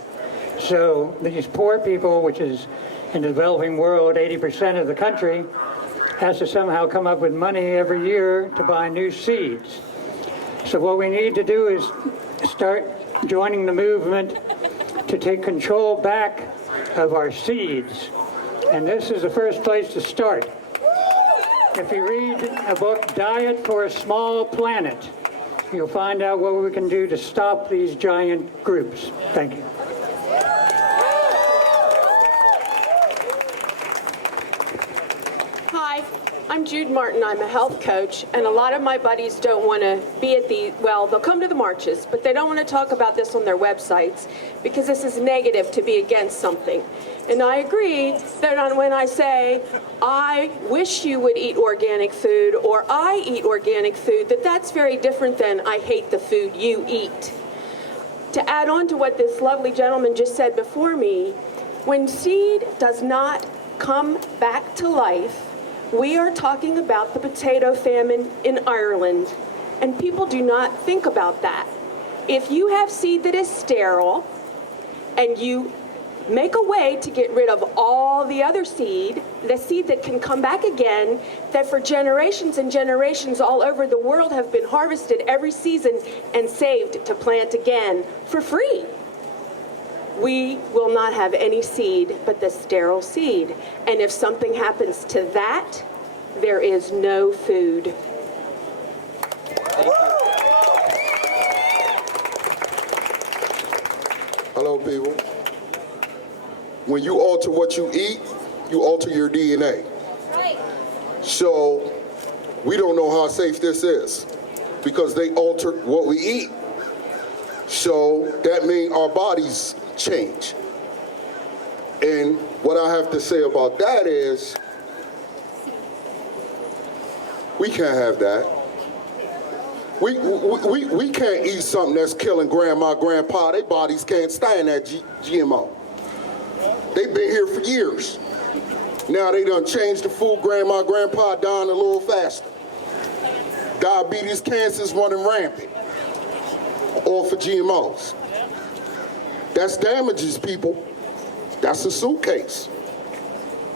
So these poor people, which is in the developing world, 80% of the country, has to somehow come up with money every year to buy new seeds. So what we need to do is start joining the movement to take control back of our seeds. And this is the first place to start. If you read a book, Diet for a Small Planet, you'll find out what we can do to stop these giant groups. Thank you. Hi, I'm Jude Martin. I'm a health coach, and a lot of my buddies don't want to be at they'll come to the marches, but they don't want to talk about this on their websites because this is negative to be against something. And I agree that when I say, I wish you would eat organic food, or I eat organic food, that's very different than I hate the food you eat. To add on to what this lovely gentleman just said before me, when seed does not come back to life, we are talking about the potato famine in Ireland, and people do not think about that. If you have seed that is sterile, and you make a way to get rid of all the other seed, the seed that can come back again, that for generations and generations all over the world have been harvested every season and saved to plant again for free. We will not have any seed but the sterile seed. And if something happens to that, there is no food. Hello, people. When you alter what you eat, you alter your DNA. Right. So we don't know how safe this is because they alter what we eat. So that means our bodies change. And what I have to say about that is we can't have that. We can't eat something that's killing grandma, grandpa. Their bodies can't stand that GMO. They've been here for years. Now they done changed the food grandma, grandpa dying a little faster. Diabetes, cancer's running rampant. All for GMOs. That's damages, people. That's a suitcase.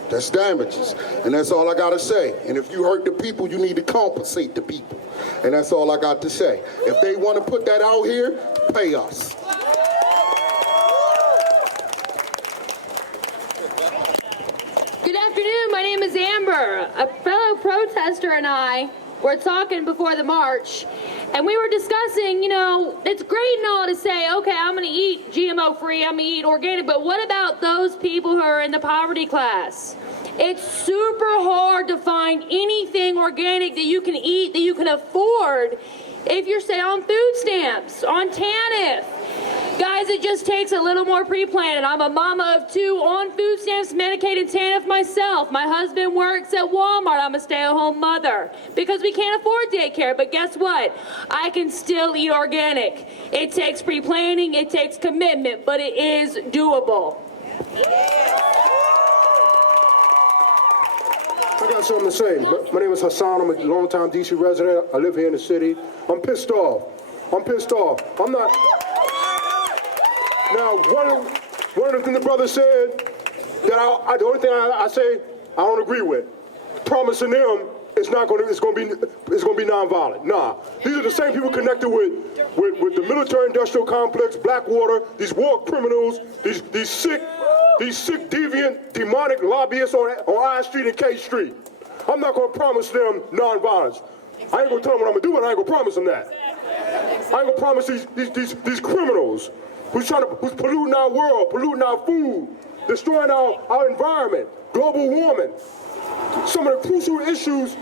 That's damages. And that's all I gotta say. And if you hurt the people, you need to compensate the people. And that's all I got to say. If they want to put that out here, pay us. Good afternoon, my name is Amber. A fellow protester and I were talking before the march, and we were discussing, you know, it's great and all to say, okay, I'm going to eat GMO free, I'm going to eat organic, but what about those people who are in the poverty class? It's super hard to find anything organic that you can eat, that you can afford, if you're, say, on food stamps, on TANF. Guys, it just takes a little more pre-planning. I'm a mama of 2 on food stamps, medicated TANF myself. My husband works at Walmart. I'm a stay-at-home mother because we can't afford daycare. But guess what? I can still eat organic. It takes pre-planning, it takes commitment, but it is doable. I got something to say. My name is Hassan. I'm a longtime DC resident. I live here in the city. I'm pissed off. I'm not. Now, one of the things the brother said that the only thing I say I don't agree with, promising them it's going to be nonviolent. Nah, these are the same people connected with the military-industrial complex, Blackwater, these war criminals, these sick, deviant, demonic lobbyists on I Street and K Street. I'm not going to promise them nonviolence. I ain't going to tell them what I'm going to do, but I ain't going to promise them that. I ain't going to promise these criminals who's polluting our world, polluting our food, destroying our environment, global warming, some of the crucial issues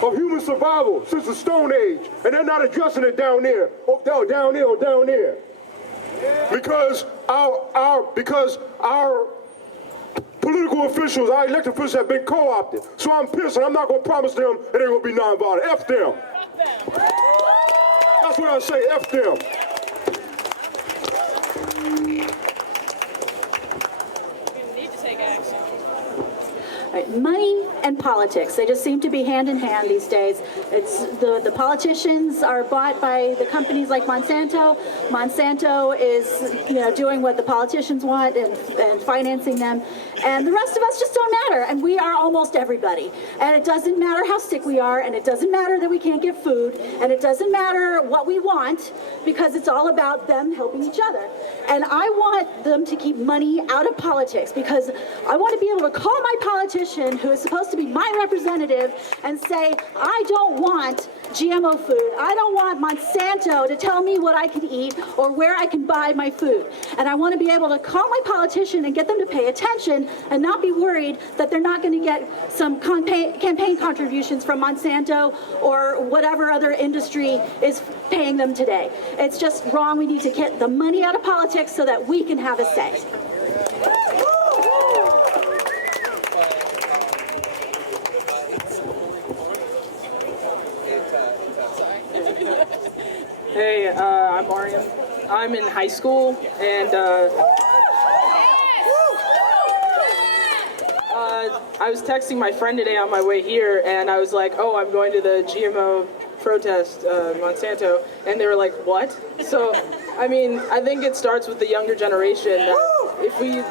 of human survival since the Stone Age, and they're not addressing it down there, down there. Because our political officials, our elected officials have been co-opted. So I'm pissed, and I'm not going to promise them it ain't going to be nonviolent. F them. That's what I say, F them. Money and politics, they just seem to be hand in hand these days. It's the politicians are bought by the companies like Monsanto. Monsanto is, you know, doing what the politicians want and financing them. And the rest of us just don't matter. And we are almost everybody. And it doesn't matter how sick we are, and it doesn't matter that we can't get food, and it doesn't matter what we want, because it's all about them helping each other. And I want them to keep money out of politics, because I want to be able to call my politician, who is supposed to be my representative, and say, I don't want GMO food. I don't want Monsanto to tell me what I can eat or where I can buy my food. And I want to be able to call my politician and get them to pay attention and not be worried that they're not going to get some campaign contributions from Monsanto or whatever other industry is paying them today. It's just wrong. We need to get the money out of politics so that we can have a say. Hey, I'm Mariam. I'm in high school, and I was texting my friend today on my way here, and I was like, oh, I'm going to the GMO protest, Monsanto, and they were like, what? So, I mean, I think it starts with the younger generation. If we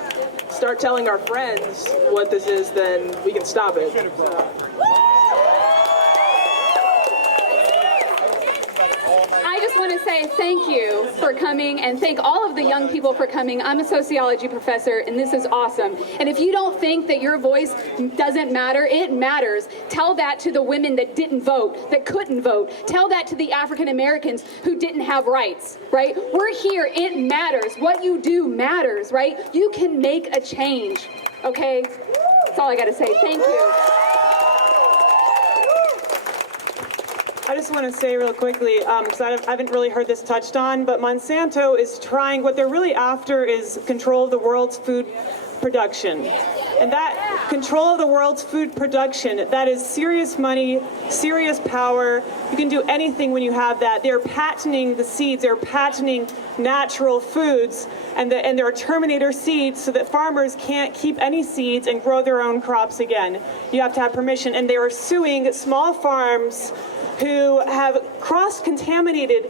start telling our friends what this is, then we can stop it. So. I just want to say thank you for coming, and thank all of the young people for coming. I'm a sociology professor, and this is awesome. And if you don't think that your voice doesn't matter, it matters. Tell that to the women that didn't vote, that couldn't vote. Tell that to the African Americans who didn't have rights, right? We're here, it matters. What you do matters, right? You can make a change, okay? That's all I got to say. Thank you. I just want to say real quickly, because I haven't really heard this touched on, but Monsanto is trying, what they're really after is control of the world's food production. And that control of the world's food production, that is serious money, serious power. You can do anything when you have that. They're patenting the seeds, they're patenting natural foods, and there are terminator seeds so that farmers can't keep any seeds and grow their own crops again. You have to have permission, and they are suing small farms who have cross-contaminated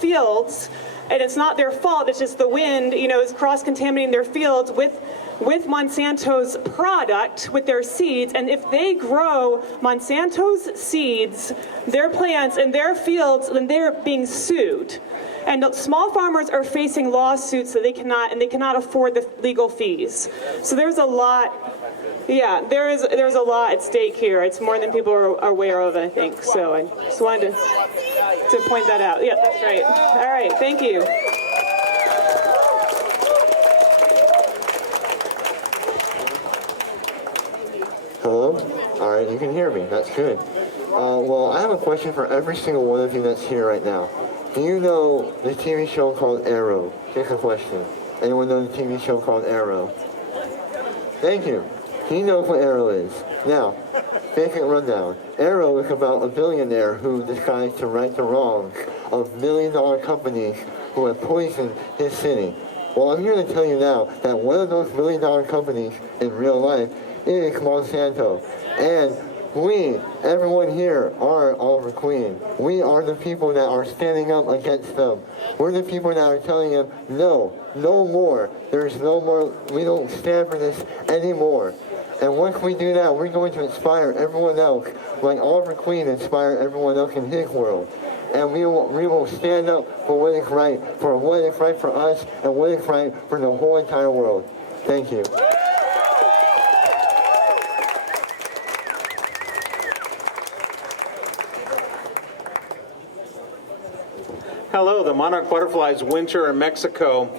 fields, and it's not their fault, it's just the wind, you know, is cross-contaminating their fields with Monsanto's product, with their seeds. And if they grow Monsanto's seeds, their plants, and their fields, then they're being sued. And small farmers are facing lawsuits that they cannot afford the legal fees. So there's a lot. Yeah, there's a lot at stake here. It's more than people are aware of, I think. So I just wanted to point that out. Yeah, that's right. All right, thank you. Hello? All right, you can hear me. That's good. Well, I have a question for every single one of you that's here right now. Do you know the TV show called Arrow? Just a question. Anyone know the TV show called Arrow? Thank you. He knows what Arrow is. Now, basic rundown. Arrow is about a billionaire who decides to right the wrongs of million-dollar companies who have poisoned his city. Well, I'm here to tell you now that one of those million-dollar companies in real life is Monsanto. And we, everyone here, are Oliver Queen. We are the people that are standing up against them. We're the people that are telling them, no, no more. There's no more, we don't stand for this anymore. And once we do that, we're going to inspire everyone else, like Oliver Queen inspired everyone else in his world. And we will stand up for what is right for us, and what is right for the whole entire world. Thank you. Hello, the monarch butterflies winter in Mexico.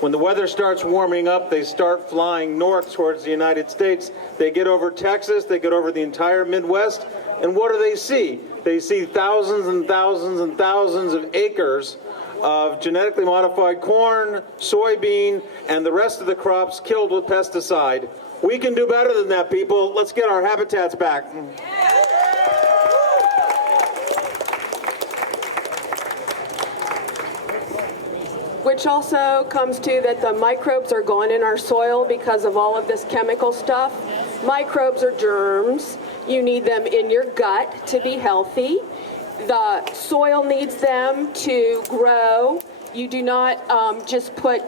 When the weather starts warming up, they start flying north towards the United States. They get over Texas, they get over the entire Midwest, and what do they see? They see thousands and thousands and thousands of acres of genetically modified corn, soybean, and the rest of the crops killed with pesticide. We can do better than that, people. Let's get our habitats back. Which also comes to that the microbes are gone in our soil because of all of this chemical stuff. Microbes are germs. You need them in your gut to be healthy. The soil needs them to grow. You do not just put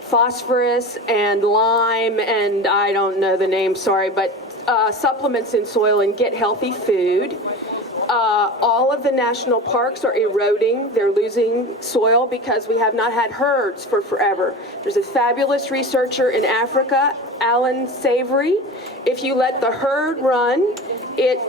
phosphorus and lime and I don't know the name, sorry, but supplements in soil and get healthy food. All of the national parks are eroding. They're losing soil because we have not had herds for forever. There's a fabulous researcher in Africa, Alan Savory. If you let the herd run, it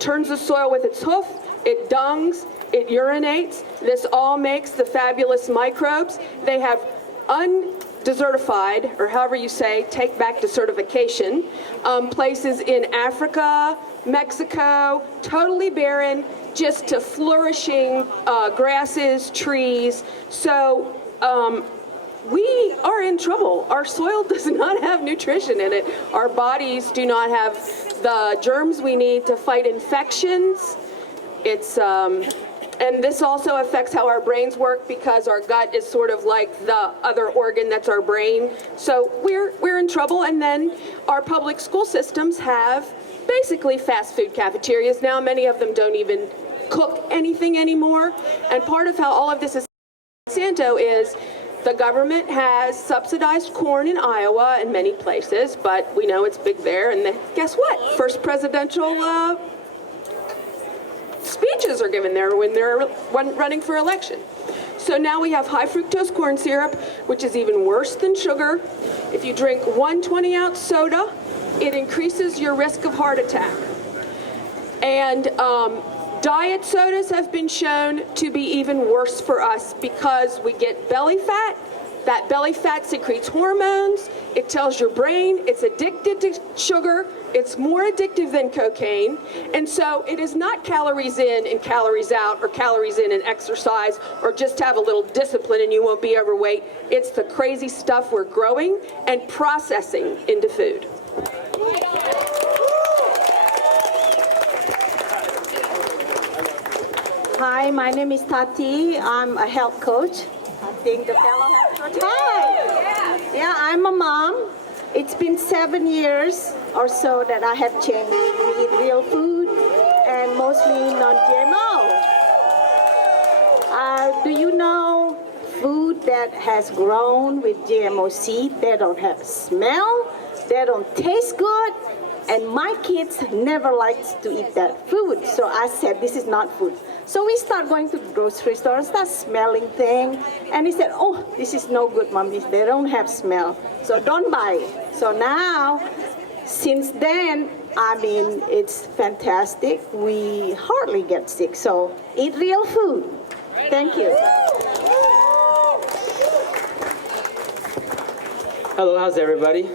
turns the soil with its hoof, it dungs, it urinates. This all makes the fabulous microbes. They have undesertified, or however you say, take back to certification, places in Africa, Mexico, totally barren, just to flourishing grasses, trees. So we are in trouble. Our soil does not have nutrition in it. Our bodies do not have the germs we need to fight infections. It's and this also affects how our brains work because our gut is sort of like the other organ that's our brain. So we're in trouble. And then our public school systems have basically fast food cafeterias now. Many of them don't even cook anything anymore. And part of how all of this is Monsanto is the government has subsidized corn in Iowa and many places, but we know it's big there. And guess what? First presidential speeches are given there when they're running for election. So now we have high fructose corn syrup, which is even worse than sugar. If you drink 1 20-ounce soda, it increases your risk of heart attack. And diet sodas have been shown to be even worse for us because we get belly fat. That belly fat secretes hormones. It tells your brain it's addicted to sugar. It's more addictive than cocaine. And so it is not calories in and calories out, or calories in and exercise, or just have a little discipline and you won't be overweight. It's the crazy stuff we're growing and processing into food. Hi, my name is Tati. I'm a health coach. I think the fellow has no time. Yeah, I'm a mom. It's been 7 years or so that I have changed to eat real food and mostly non-GMO. Do you know food that has grown with GMO seed, they don't have a smell, they don't taste good, And my kids never liked to eat that food. So I said, this is not food. So we start going to the grocery store, start smelling things. And he said, oh, this is no good, Mom. They don't have smell. So don't buy it. So now, since then, I mean, it's fantastic. We hardly get sick. So eat real food. Thank you. Hello, how's everybody?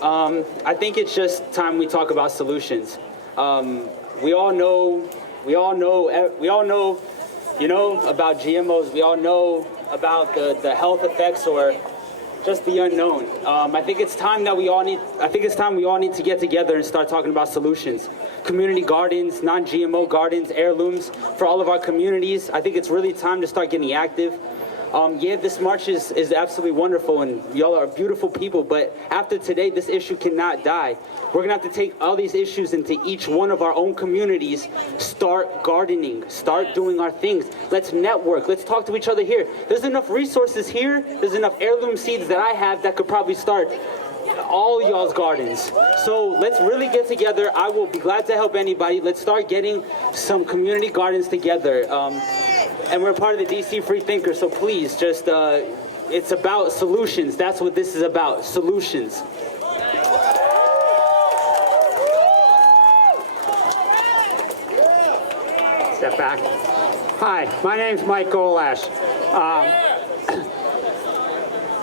I think it's just time we talk about solutions. We all know, about GMOs. We all know about the health effects or just the unknown. I think it's time we all need to get together and start talking about solutions. Community gardens, non-GMO gardens, heirlooms for all of our communities. I think it's really time to start getting active. Yeah, this march is absolutely wonderful, and y'all are beautiful people, but after today, this issue cannot die. We're gonna have to take all these issues into each one of our own communities, start gardening, start doing our things. Let's network, let's talk to each other here. There's enough resources here, there's enough heirloom seeds that I have that could probably start all y'all's gardens. So let's really get together. I will be glad to help anybody. Let's start getting some community gardens together. And we're part of the DC Free Thinkers, so please just, it's about solutions. That's what this is about, solutions. Step back. Hi, my name's Mike Golash.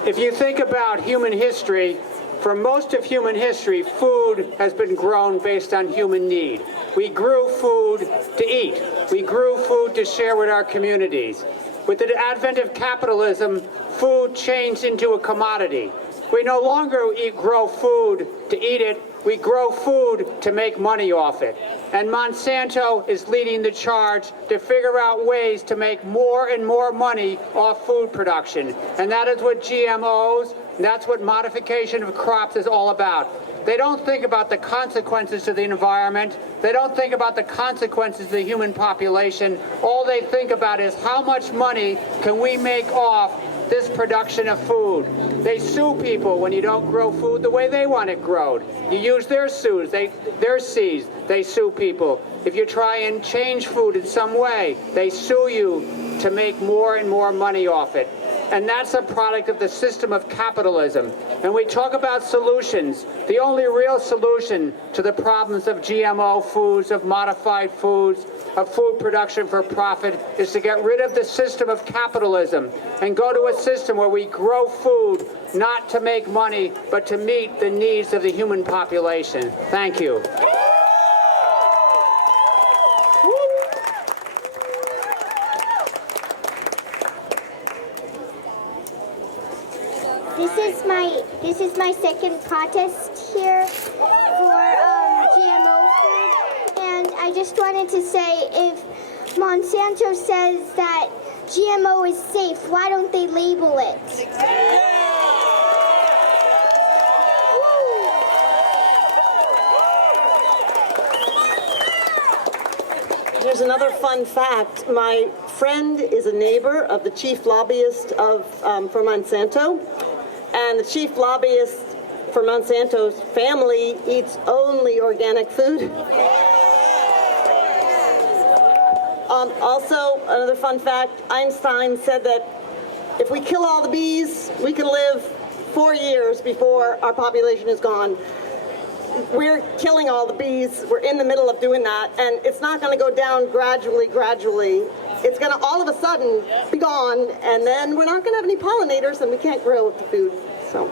If you think about human history, for most of human history, food has been grown based on human need. We grew food to eat. We grew food to share with our communities. With the advent of capitalism, food changed into a commodity. We no longer grow food to eat it. We grow food to make money off it. And Monsanto is leading the charge to figure out ways to make more and more money off food production. And that is what GMOs, that's what modification of crops is all about. They don't think about the consequences to the environment. They don't think about the consequences to the human population. All they think about is how much money can we make off this production of food. They sue people when you don't grow food the way they want it grown. You use their seeds, they sue people. If you try and change food in some way, they sue you to make more and more money off it. And that's a product of the system of capitalism. And we talk about solutions. The only real solution to the problems of GMO foods, of modified foods, of food production for profit is to get rid of the system of capitalism and go to a system where we grow food not to make money, but to meet the needs of the human population. Thank you. This is my second protest here for GMO food, and I just wanted to say, if Monsanto says that GMO is safe, why don't they label it? Here's another fun fact. My friend is a neighbor of the chief lobbyist for Monsanto. And the chief lobbyist for Monsanto's family eats only organic food. Also, another fun fact, Einstein said that if we kill all the bees, we can live 4 years before our population is gone. We're killing all the bees. We're in the middle of doing that, and it's not going to go down gradually. It's going to all of a sudden be gone, and then we're not going to have any pollinators, and we can't grow the food. So.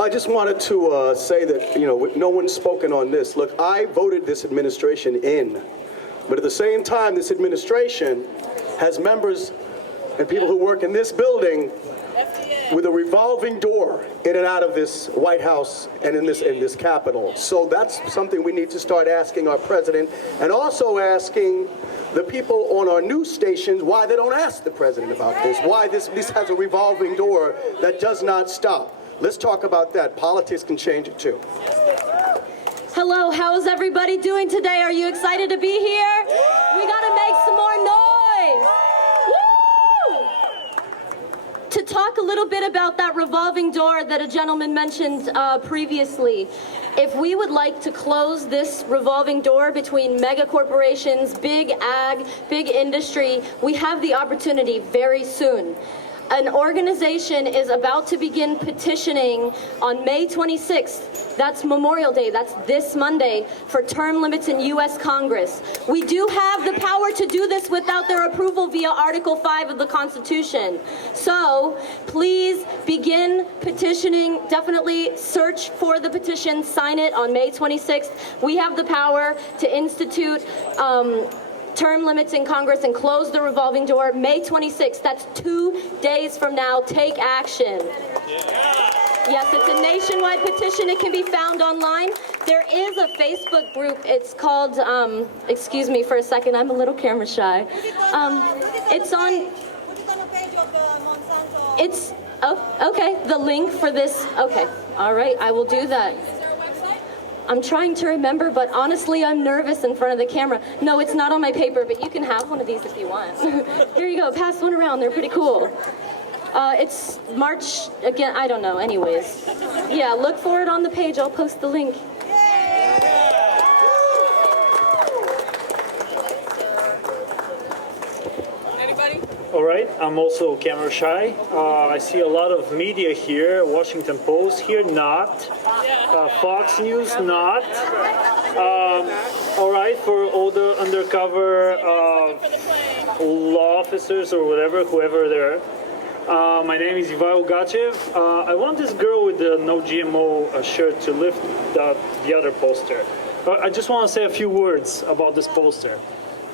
I just wanted to say that, no one's spoken on this. Look, I voted this administration in, but at the same time, this administration has members and people who work in this building with a revolving door in and out of this White House and in this Capitol. So that's something we need to start asking our president, and also asking the people on our news stations why they don't ask the president about this, why this has a revolving door that does not stop. Let's talk about that. Politics can change it too. Hello, how is everybody doing today? Are you excited to be here? We gotta make some more noise. Woo! to talk a little bit about that revolving door that a gentleman mentioned previously. If we would like to close this revolving door between mega corporations, big ag, big industry, we have the opportunity very soon. An organization is about to begin petitioning on May 26th. That's Memorial Day. That's this Monday for term limits in U.S. Congress. We do have the power to do this without their approval via Article 5 of the Constitution. So please begin petitioning. Definitely search for the petition. Sign it on May 26th. We have the power to institute term limits in Congress and close the revolving door May 26th. That's 2 days from now. Take action. Yes, it's a nationwide petition. It can be found online. There is a Facebook group. It's called, excuse me for a second, I'm a little camera shy. It's on, it's, oh, okay, the link for this, okay. All right, I will do that. I'm trying to remember, but honestly, I'm nervous in front of the camera. No, it's not on my paper, but you can have one of these if you want. Here you go, pass one around, they're pretty cool. It's March, again, I don't know, anyways. Yeah, look for it on the page, I'll post the link. All right, I'm also camera shy. I see a lot of media here, Washington Post here, not. Fox News, not. All right, for all the undercover law officers or whatever, whoever they're. My name is Ivan Ugachev. I want this girl with the no GMO shirt to lift the other poster. I just want to say a few words about this poster.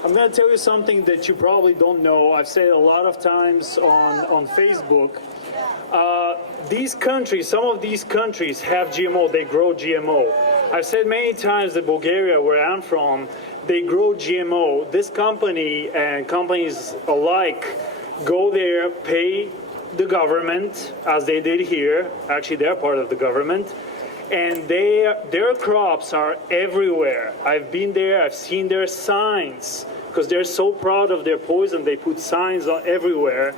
I'm going to tell you something that you probably don't know. I've said it a lot of times on Facebook. These countries, some of these countries have GMO, they grow GMO. I've said many times that Bulgaria, where I'm from, they grow GMO. This company and companies alike go there, pay the government, as they did here. Actually, they're part of the government. And their crops are everywhere. I've been there, I've seen their signs. Because they're so proud of their poison, they put signs on everywhere.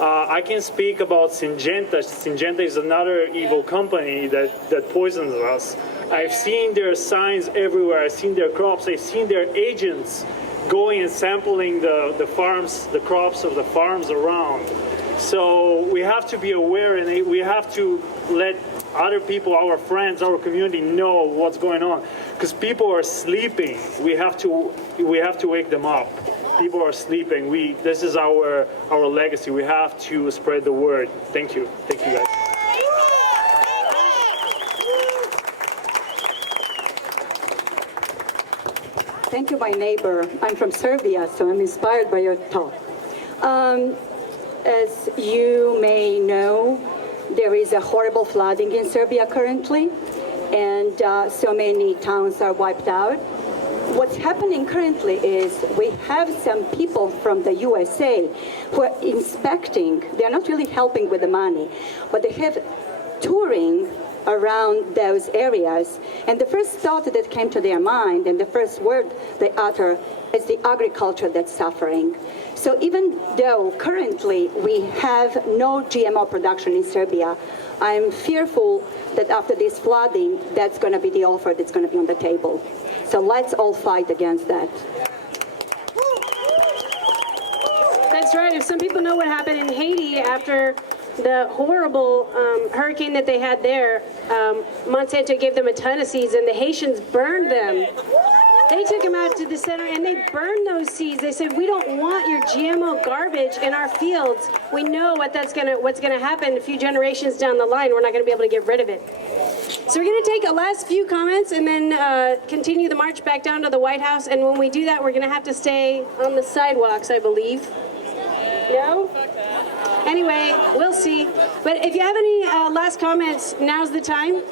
I can speak about Syngenta. Syngenta is another evil company that poisons us. I've seen their signs everywhere. I've seen their crops. I've seen their agents going and sampling the farms, the crops of the farms around. So we have to be aware, and we have to let other people, our friends, our community know what's going on. Because people are sleeping. We have to wake them up. People are sleeping. This is our legacy. We have to spread the word. Thank you. Thank you, guys. Thank you, my neighbor. I'm from Serbia, so I'm inspired by your talk. As you may know, there is a horrible flooding in Serbia currently, and so many towns are wiped out. What's happening currently is we have some people from the USA who are inspecting. They're not really helping with the money, but they have touring around those areas. And the first thought that came to their mind and the first word they utter is the agriculture that's suffering. So even though currently we have no GMO production in Serbia, I'm fearful that after this flooding, that's going to be the offer that's going to be on the table. So let's all fight against that. That's right. If some people know what happened in Haiti after the horrible hurricane that they had there, Monsanto gave them a ton of seeds and the Haitians burned them. They took them out to the center and they burned those seeds. They said, we don't want your GMO garbage in our fields. We know what's gonna happen a few generations down the line. We're not gonna be able to get rid of it. So we're gonna take a last few comments and then continue the march back down to the White House. And when we do that, we're gonna have to stay on the sidewalks, I believe. No? Anyway, we'll see. But if you have any last comments, now's the time.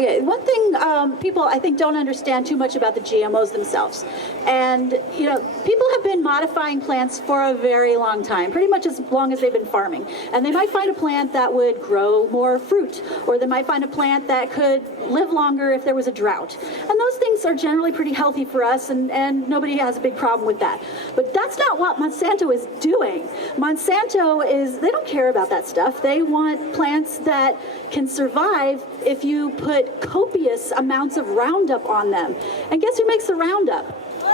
Okay, one thing people I think don't understand too much about the GMOs themselves. And, you know, people have been modifying plants for a very long time, pretty much as long as they've been farming. And they might find a plant that would grow more fruit, or they might find a plant that could live longer if there was a drought. And those things are generally pretty healthy for us, and nobody has a big problem with that. But that's not what Monsanto is doing. Monsanto they don't care about that stuff. They want plants that can survive if you put copious amounts of Roundup on them. And guess who makes the Roundup?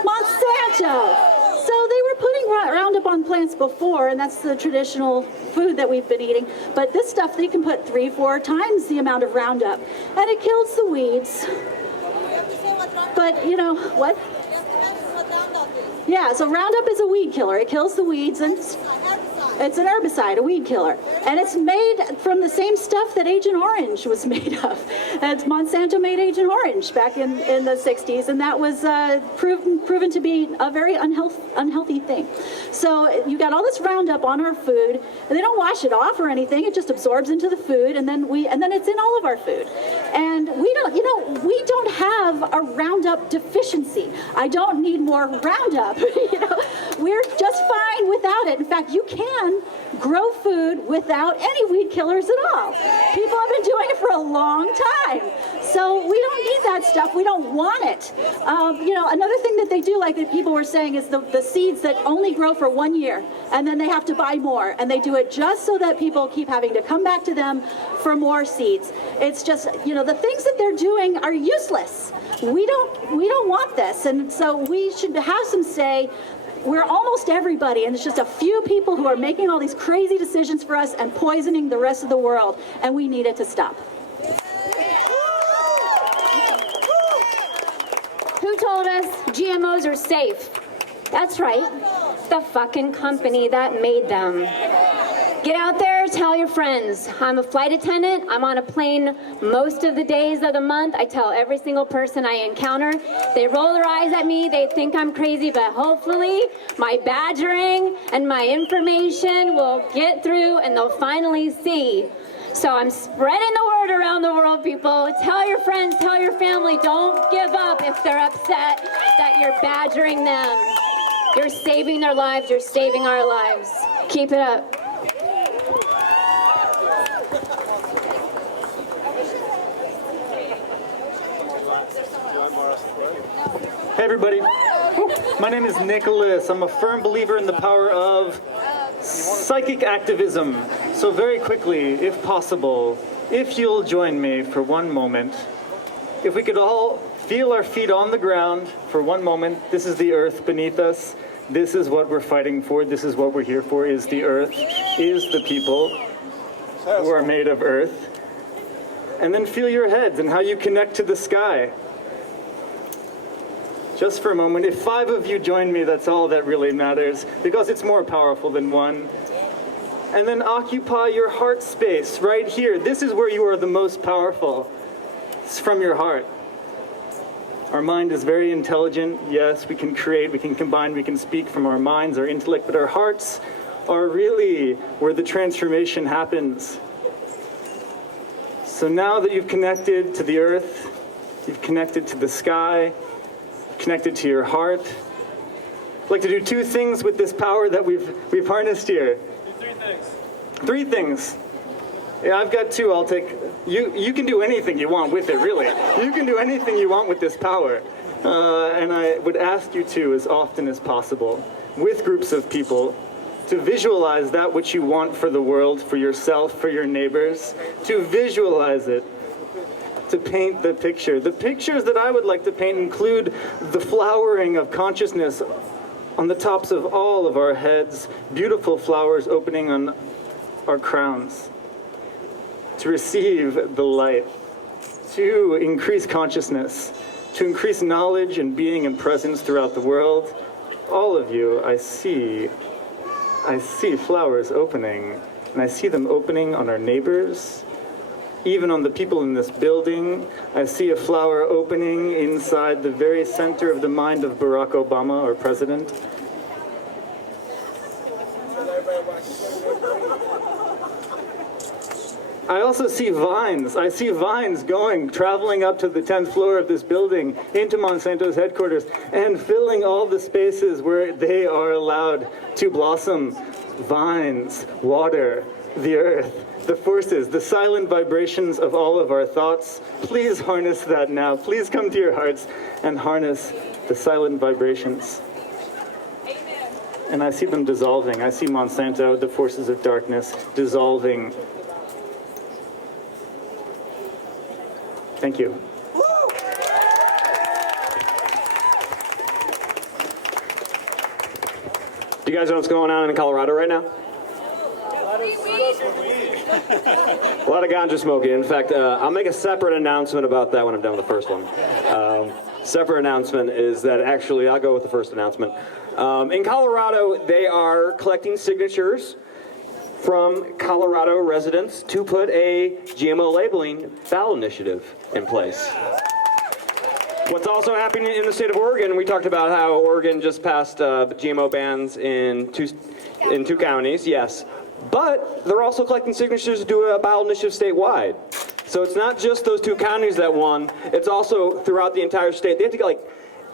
Monsanto! So they were putting Roundup on plants before, and that's the traditional food that we've been eating. But this stuff, they can put 3-4 times the amount of Roundup, and it kills the weeds. But, you know, what? Yeah, so Roundup is a weed killer. It kills the weeds, and it's an herbicide, a weed killer. And it's made from the same stuff that Agent Orange was made of. And Monsanto made Agent Orange back in the 60s, and that was proven to be a very unhealthy thing. So you got all this Roundup on our food, and they don't wash it off or anything. It just absorbs into the food, and then it's in all of our food. And we don't have a Roundup deficiency. I don't need more Roundup. We're just fine without it. In fact, you can grow food without any weed killers at all. People have been doing it for a long time. So we don't need that stuff. We don't want it. Another thing that they do, like that people were saying, is the seeds that only grow for 1 year, and then they have to buy more. And they do it just so that people keep having to come back to them for more seeds. It's just, the things that they're doing are useless. We don't want this. And so we should have some say. We're almost everybody, and it's just a few people who are making all these crazy decisions for us and poisoning the rest of the world, and we need it to stop. Who told us GMOs are safe? That's right, the fucking company that made them. Get out there, tell your friends. I'm a flight attendant. I'm on a plane most of the days of the month. I tell every single person I encounter. They roll their eyes at me. They think I'm crazy, but hopefully my badgering and my information will get through and they'll finally see. So I'm spreading the word around the world, people. Tell your friends, tell your family. Don't give up if they're upset that you're badgering them. You're saving their lives. You're saving our lives. Keep it up. Hey everybody, my name is Nicholas. I'm a firm believer in the power of psychic activism. So very quickly, if possible, if you'll join me for one moment, if we could all feel our feet on the ground for one moment. This is the earth beneath us. This is what we're fighting for. This is what we're here for, is the earth, is the people who are made of earth. And then feel your heads and how you connect to the sky. Just for a moment, if 5 of you join me, that's all that really matters, because it's more powerful than one. And then occupy your heart space right here. This is where you are the most powerful. It's from your heart. Our mind is very intelligent. Yes, we can create, we can combine, we can speak from our minds, our intellect, but our hearts are really where the transformation happens. So now that you've connected to the earth, you've connected to the sky, connected to your heart, I'd like to do 2 things with this power that we've harnessed here. 3 things. 3 things. Yeah, I've got 2. I'll take. You can do anything you want with it, really. You can do anything you want with this power. And I would ask you to, as often as possible, with groups of people, to visualize that which you want for the world, for yourself, for your neighbors, to visualize it, to paint the picture. The pictures that I would like to paint include the flowering of consciousness on the tops of all of our heads, beautiful flowers opening on our crowns, to receive the light, to increase consciousness, to increase knowledge and being and presence throughout the world. All of you, I see flowers opening, and I see them opening on our neighbors, even on the people in this building. I see a flower opening inside the very center of the mind of Barack Obama, our president. I also see vines. I see vines traveling up to the 10th floor of this building into Monsanto's headquarters and filling all the spaces where they are allowed to blossom. Vines, water, the earth, the forces, the silent vibrations of all of our thoughts. Please harness that now. Please come to your hearts and harness the silent vibrations. And I see them dissolving. I see Monsanto, the forces of darkness, dissolving. Thank you. Do you guys know what's going on in Colorado right now? A lot of ganja smoking. In fact, I'll make a separate announcement about that when I'm done with the first one. Separate announcement is that actually, I'll go with the first announcement. In Colorado, they are collecting signatures from Colorado residents to put a GMO labeling ballot initiative in place. What's also happening in the state of Oregon, we talked about how Oregon just passed GMO bans in two counties, yes. But they're also collecting signatures to do a ballot initiative statewide. So it's not just those two counties that won, it's also throughout the entire state. They have to get like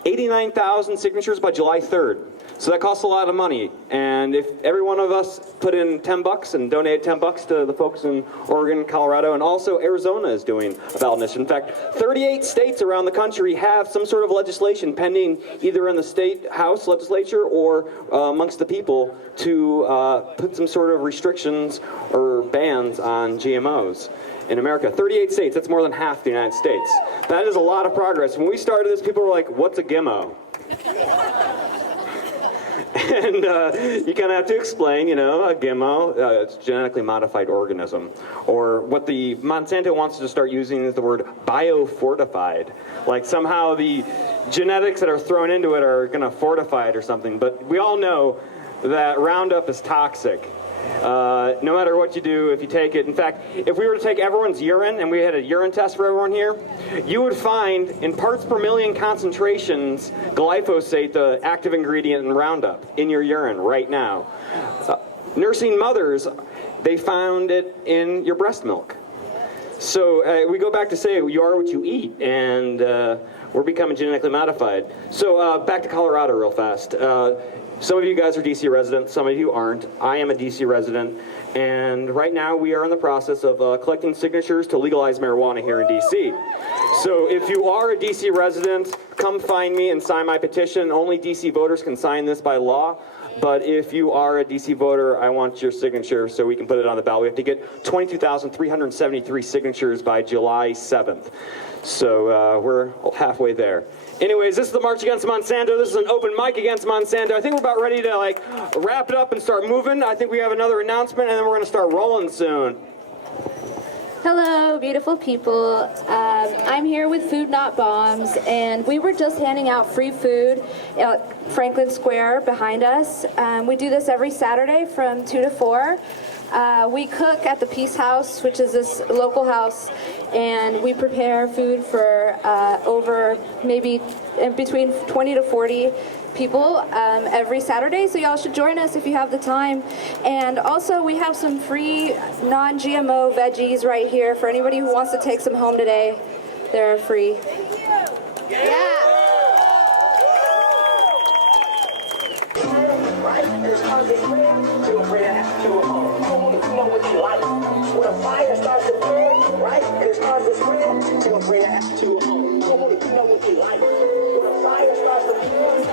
89,000 signatures by July 3rd. So that costs a lot of money. And if every one of us put in $10 and donate $10 to the folks in Oregon, Colorado, and also Arizona is doing a ballot initiative. In fact, 38 states around the country have some sort of legislation pending either in the state house legislature or amongst the people to put some sort of restrictions or bans on GMOs. In America, 38 states, that's more than half the United States. That is a lot of progress. When we started this, people were like, what's a GMO? And you kind of have to explain, you know, a GMO, it's genetically modified organism. Or what the Monsanto wants to start using is the word biofortified. Like somehow the genetics that are thrown into it are going to fortify it or something. But we all know that Roundup is toxic. No matter what you do, if you take it. In fact, if we were to take everyone's urine and we had a urine test for everyone here, you would find in parts per million concentrations glyphosate, the active ingredient in Roundup, in your urine right now. Nursing mothers, they found it in your breast milk. So we go back to say you are what you eat, and we're becoming genetically modified. So back to Colorado real fast. Some of you guys are DC residents, some of you aren't. I am a DC resident, and right now we are in the process of collecting signatures to legalize marijuana here in DC. So if you are a DC resident, come find me and sign my petition. Only DC voters can sign this by law. But if you are a DC voter, I want your signature so we can put it on the ballot. We have to get 22,373 signatures by July 7th. So we're halfway there. Anyways, this is the March Against Monsanto. This is an open mic against Monsanto. I think we're about ready to wrap it up and start moving. I think we have another announcement, and then we're going to start rolling soon. Hello, beautiful people. I'm here with Food Not Bombs, and we were just handing out free food at Franklin Square behind us. We do this every Saturday from 2 to 4. We cook at the Peace House, which is this local house, and we prepare food for over maybe between 20 to 40 people every Saturday, so y'all should join us if you have the time. And also we have some free non-GMO veggies right here for anybody who wants to take some home today. They're free. Yeah. When a fire starts to burn, right, and it starts to spread, to bring that to a home. So when you know what you like, when a fire starts to burn,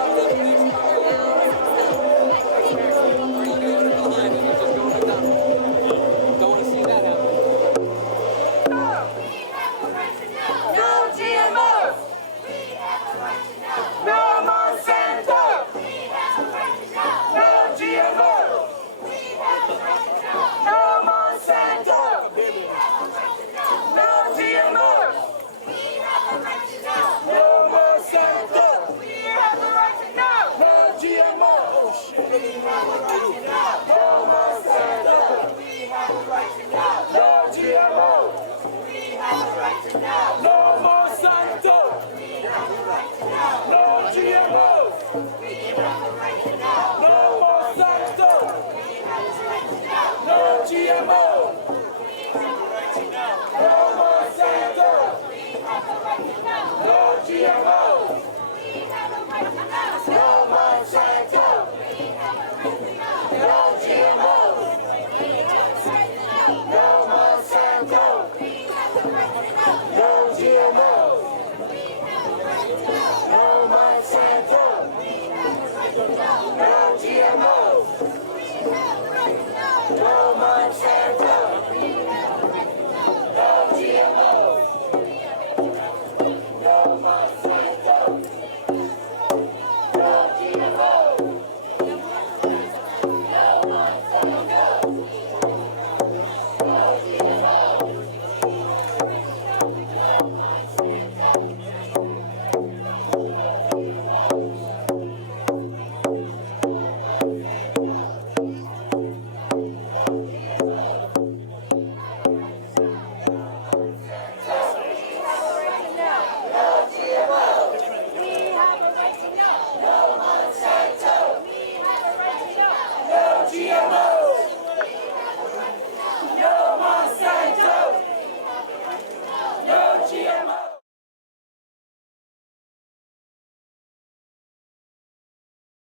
no GMO! No Monsanto! No GMO! No Monsanto! No GMO! No Monsanto! We have the right to know! No GMO! We have the right to know! No Monsanto! We have the right to know! No GMO! We have the right to know! No Monsanto! We have the right to know! No GMO! We have the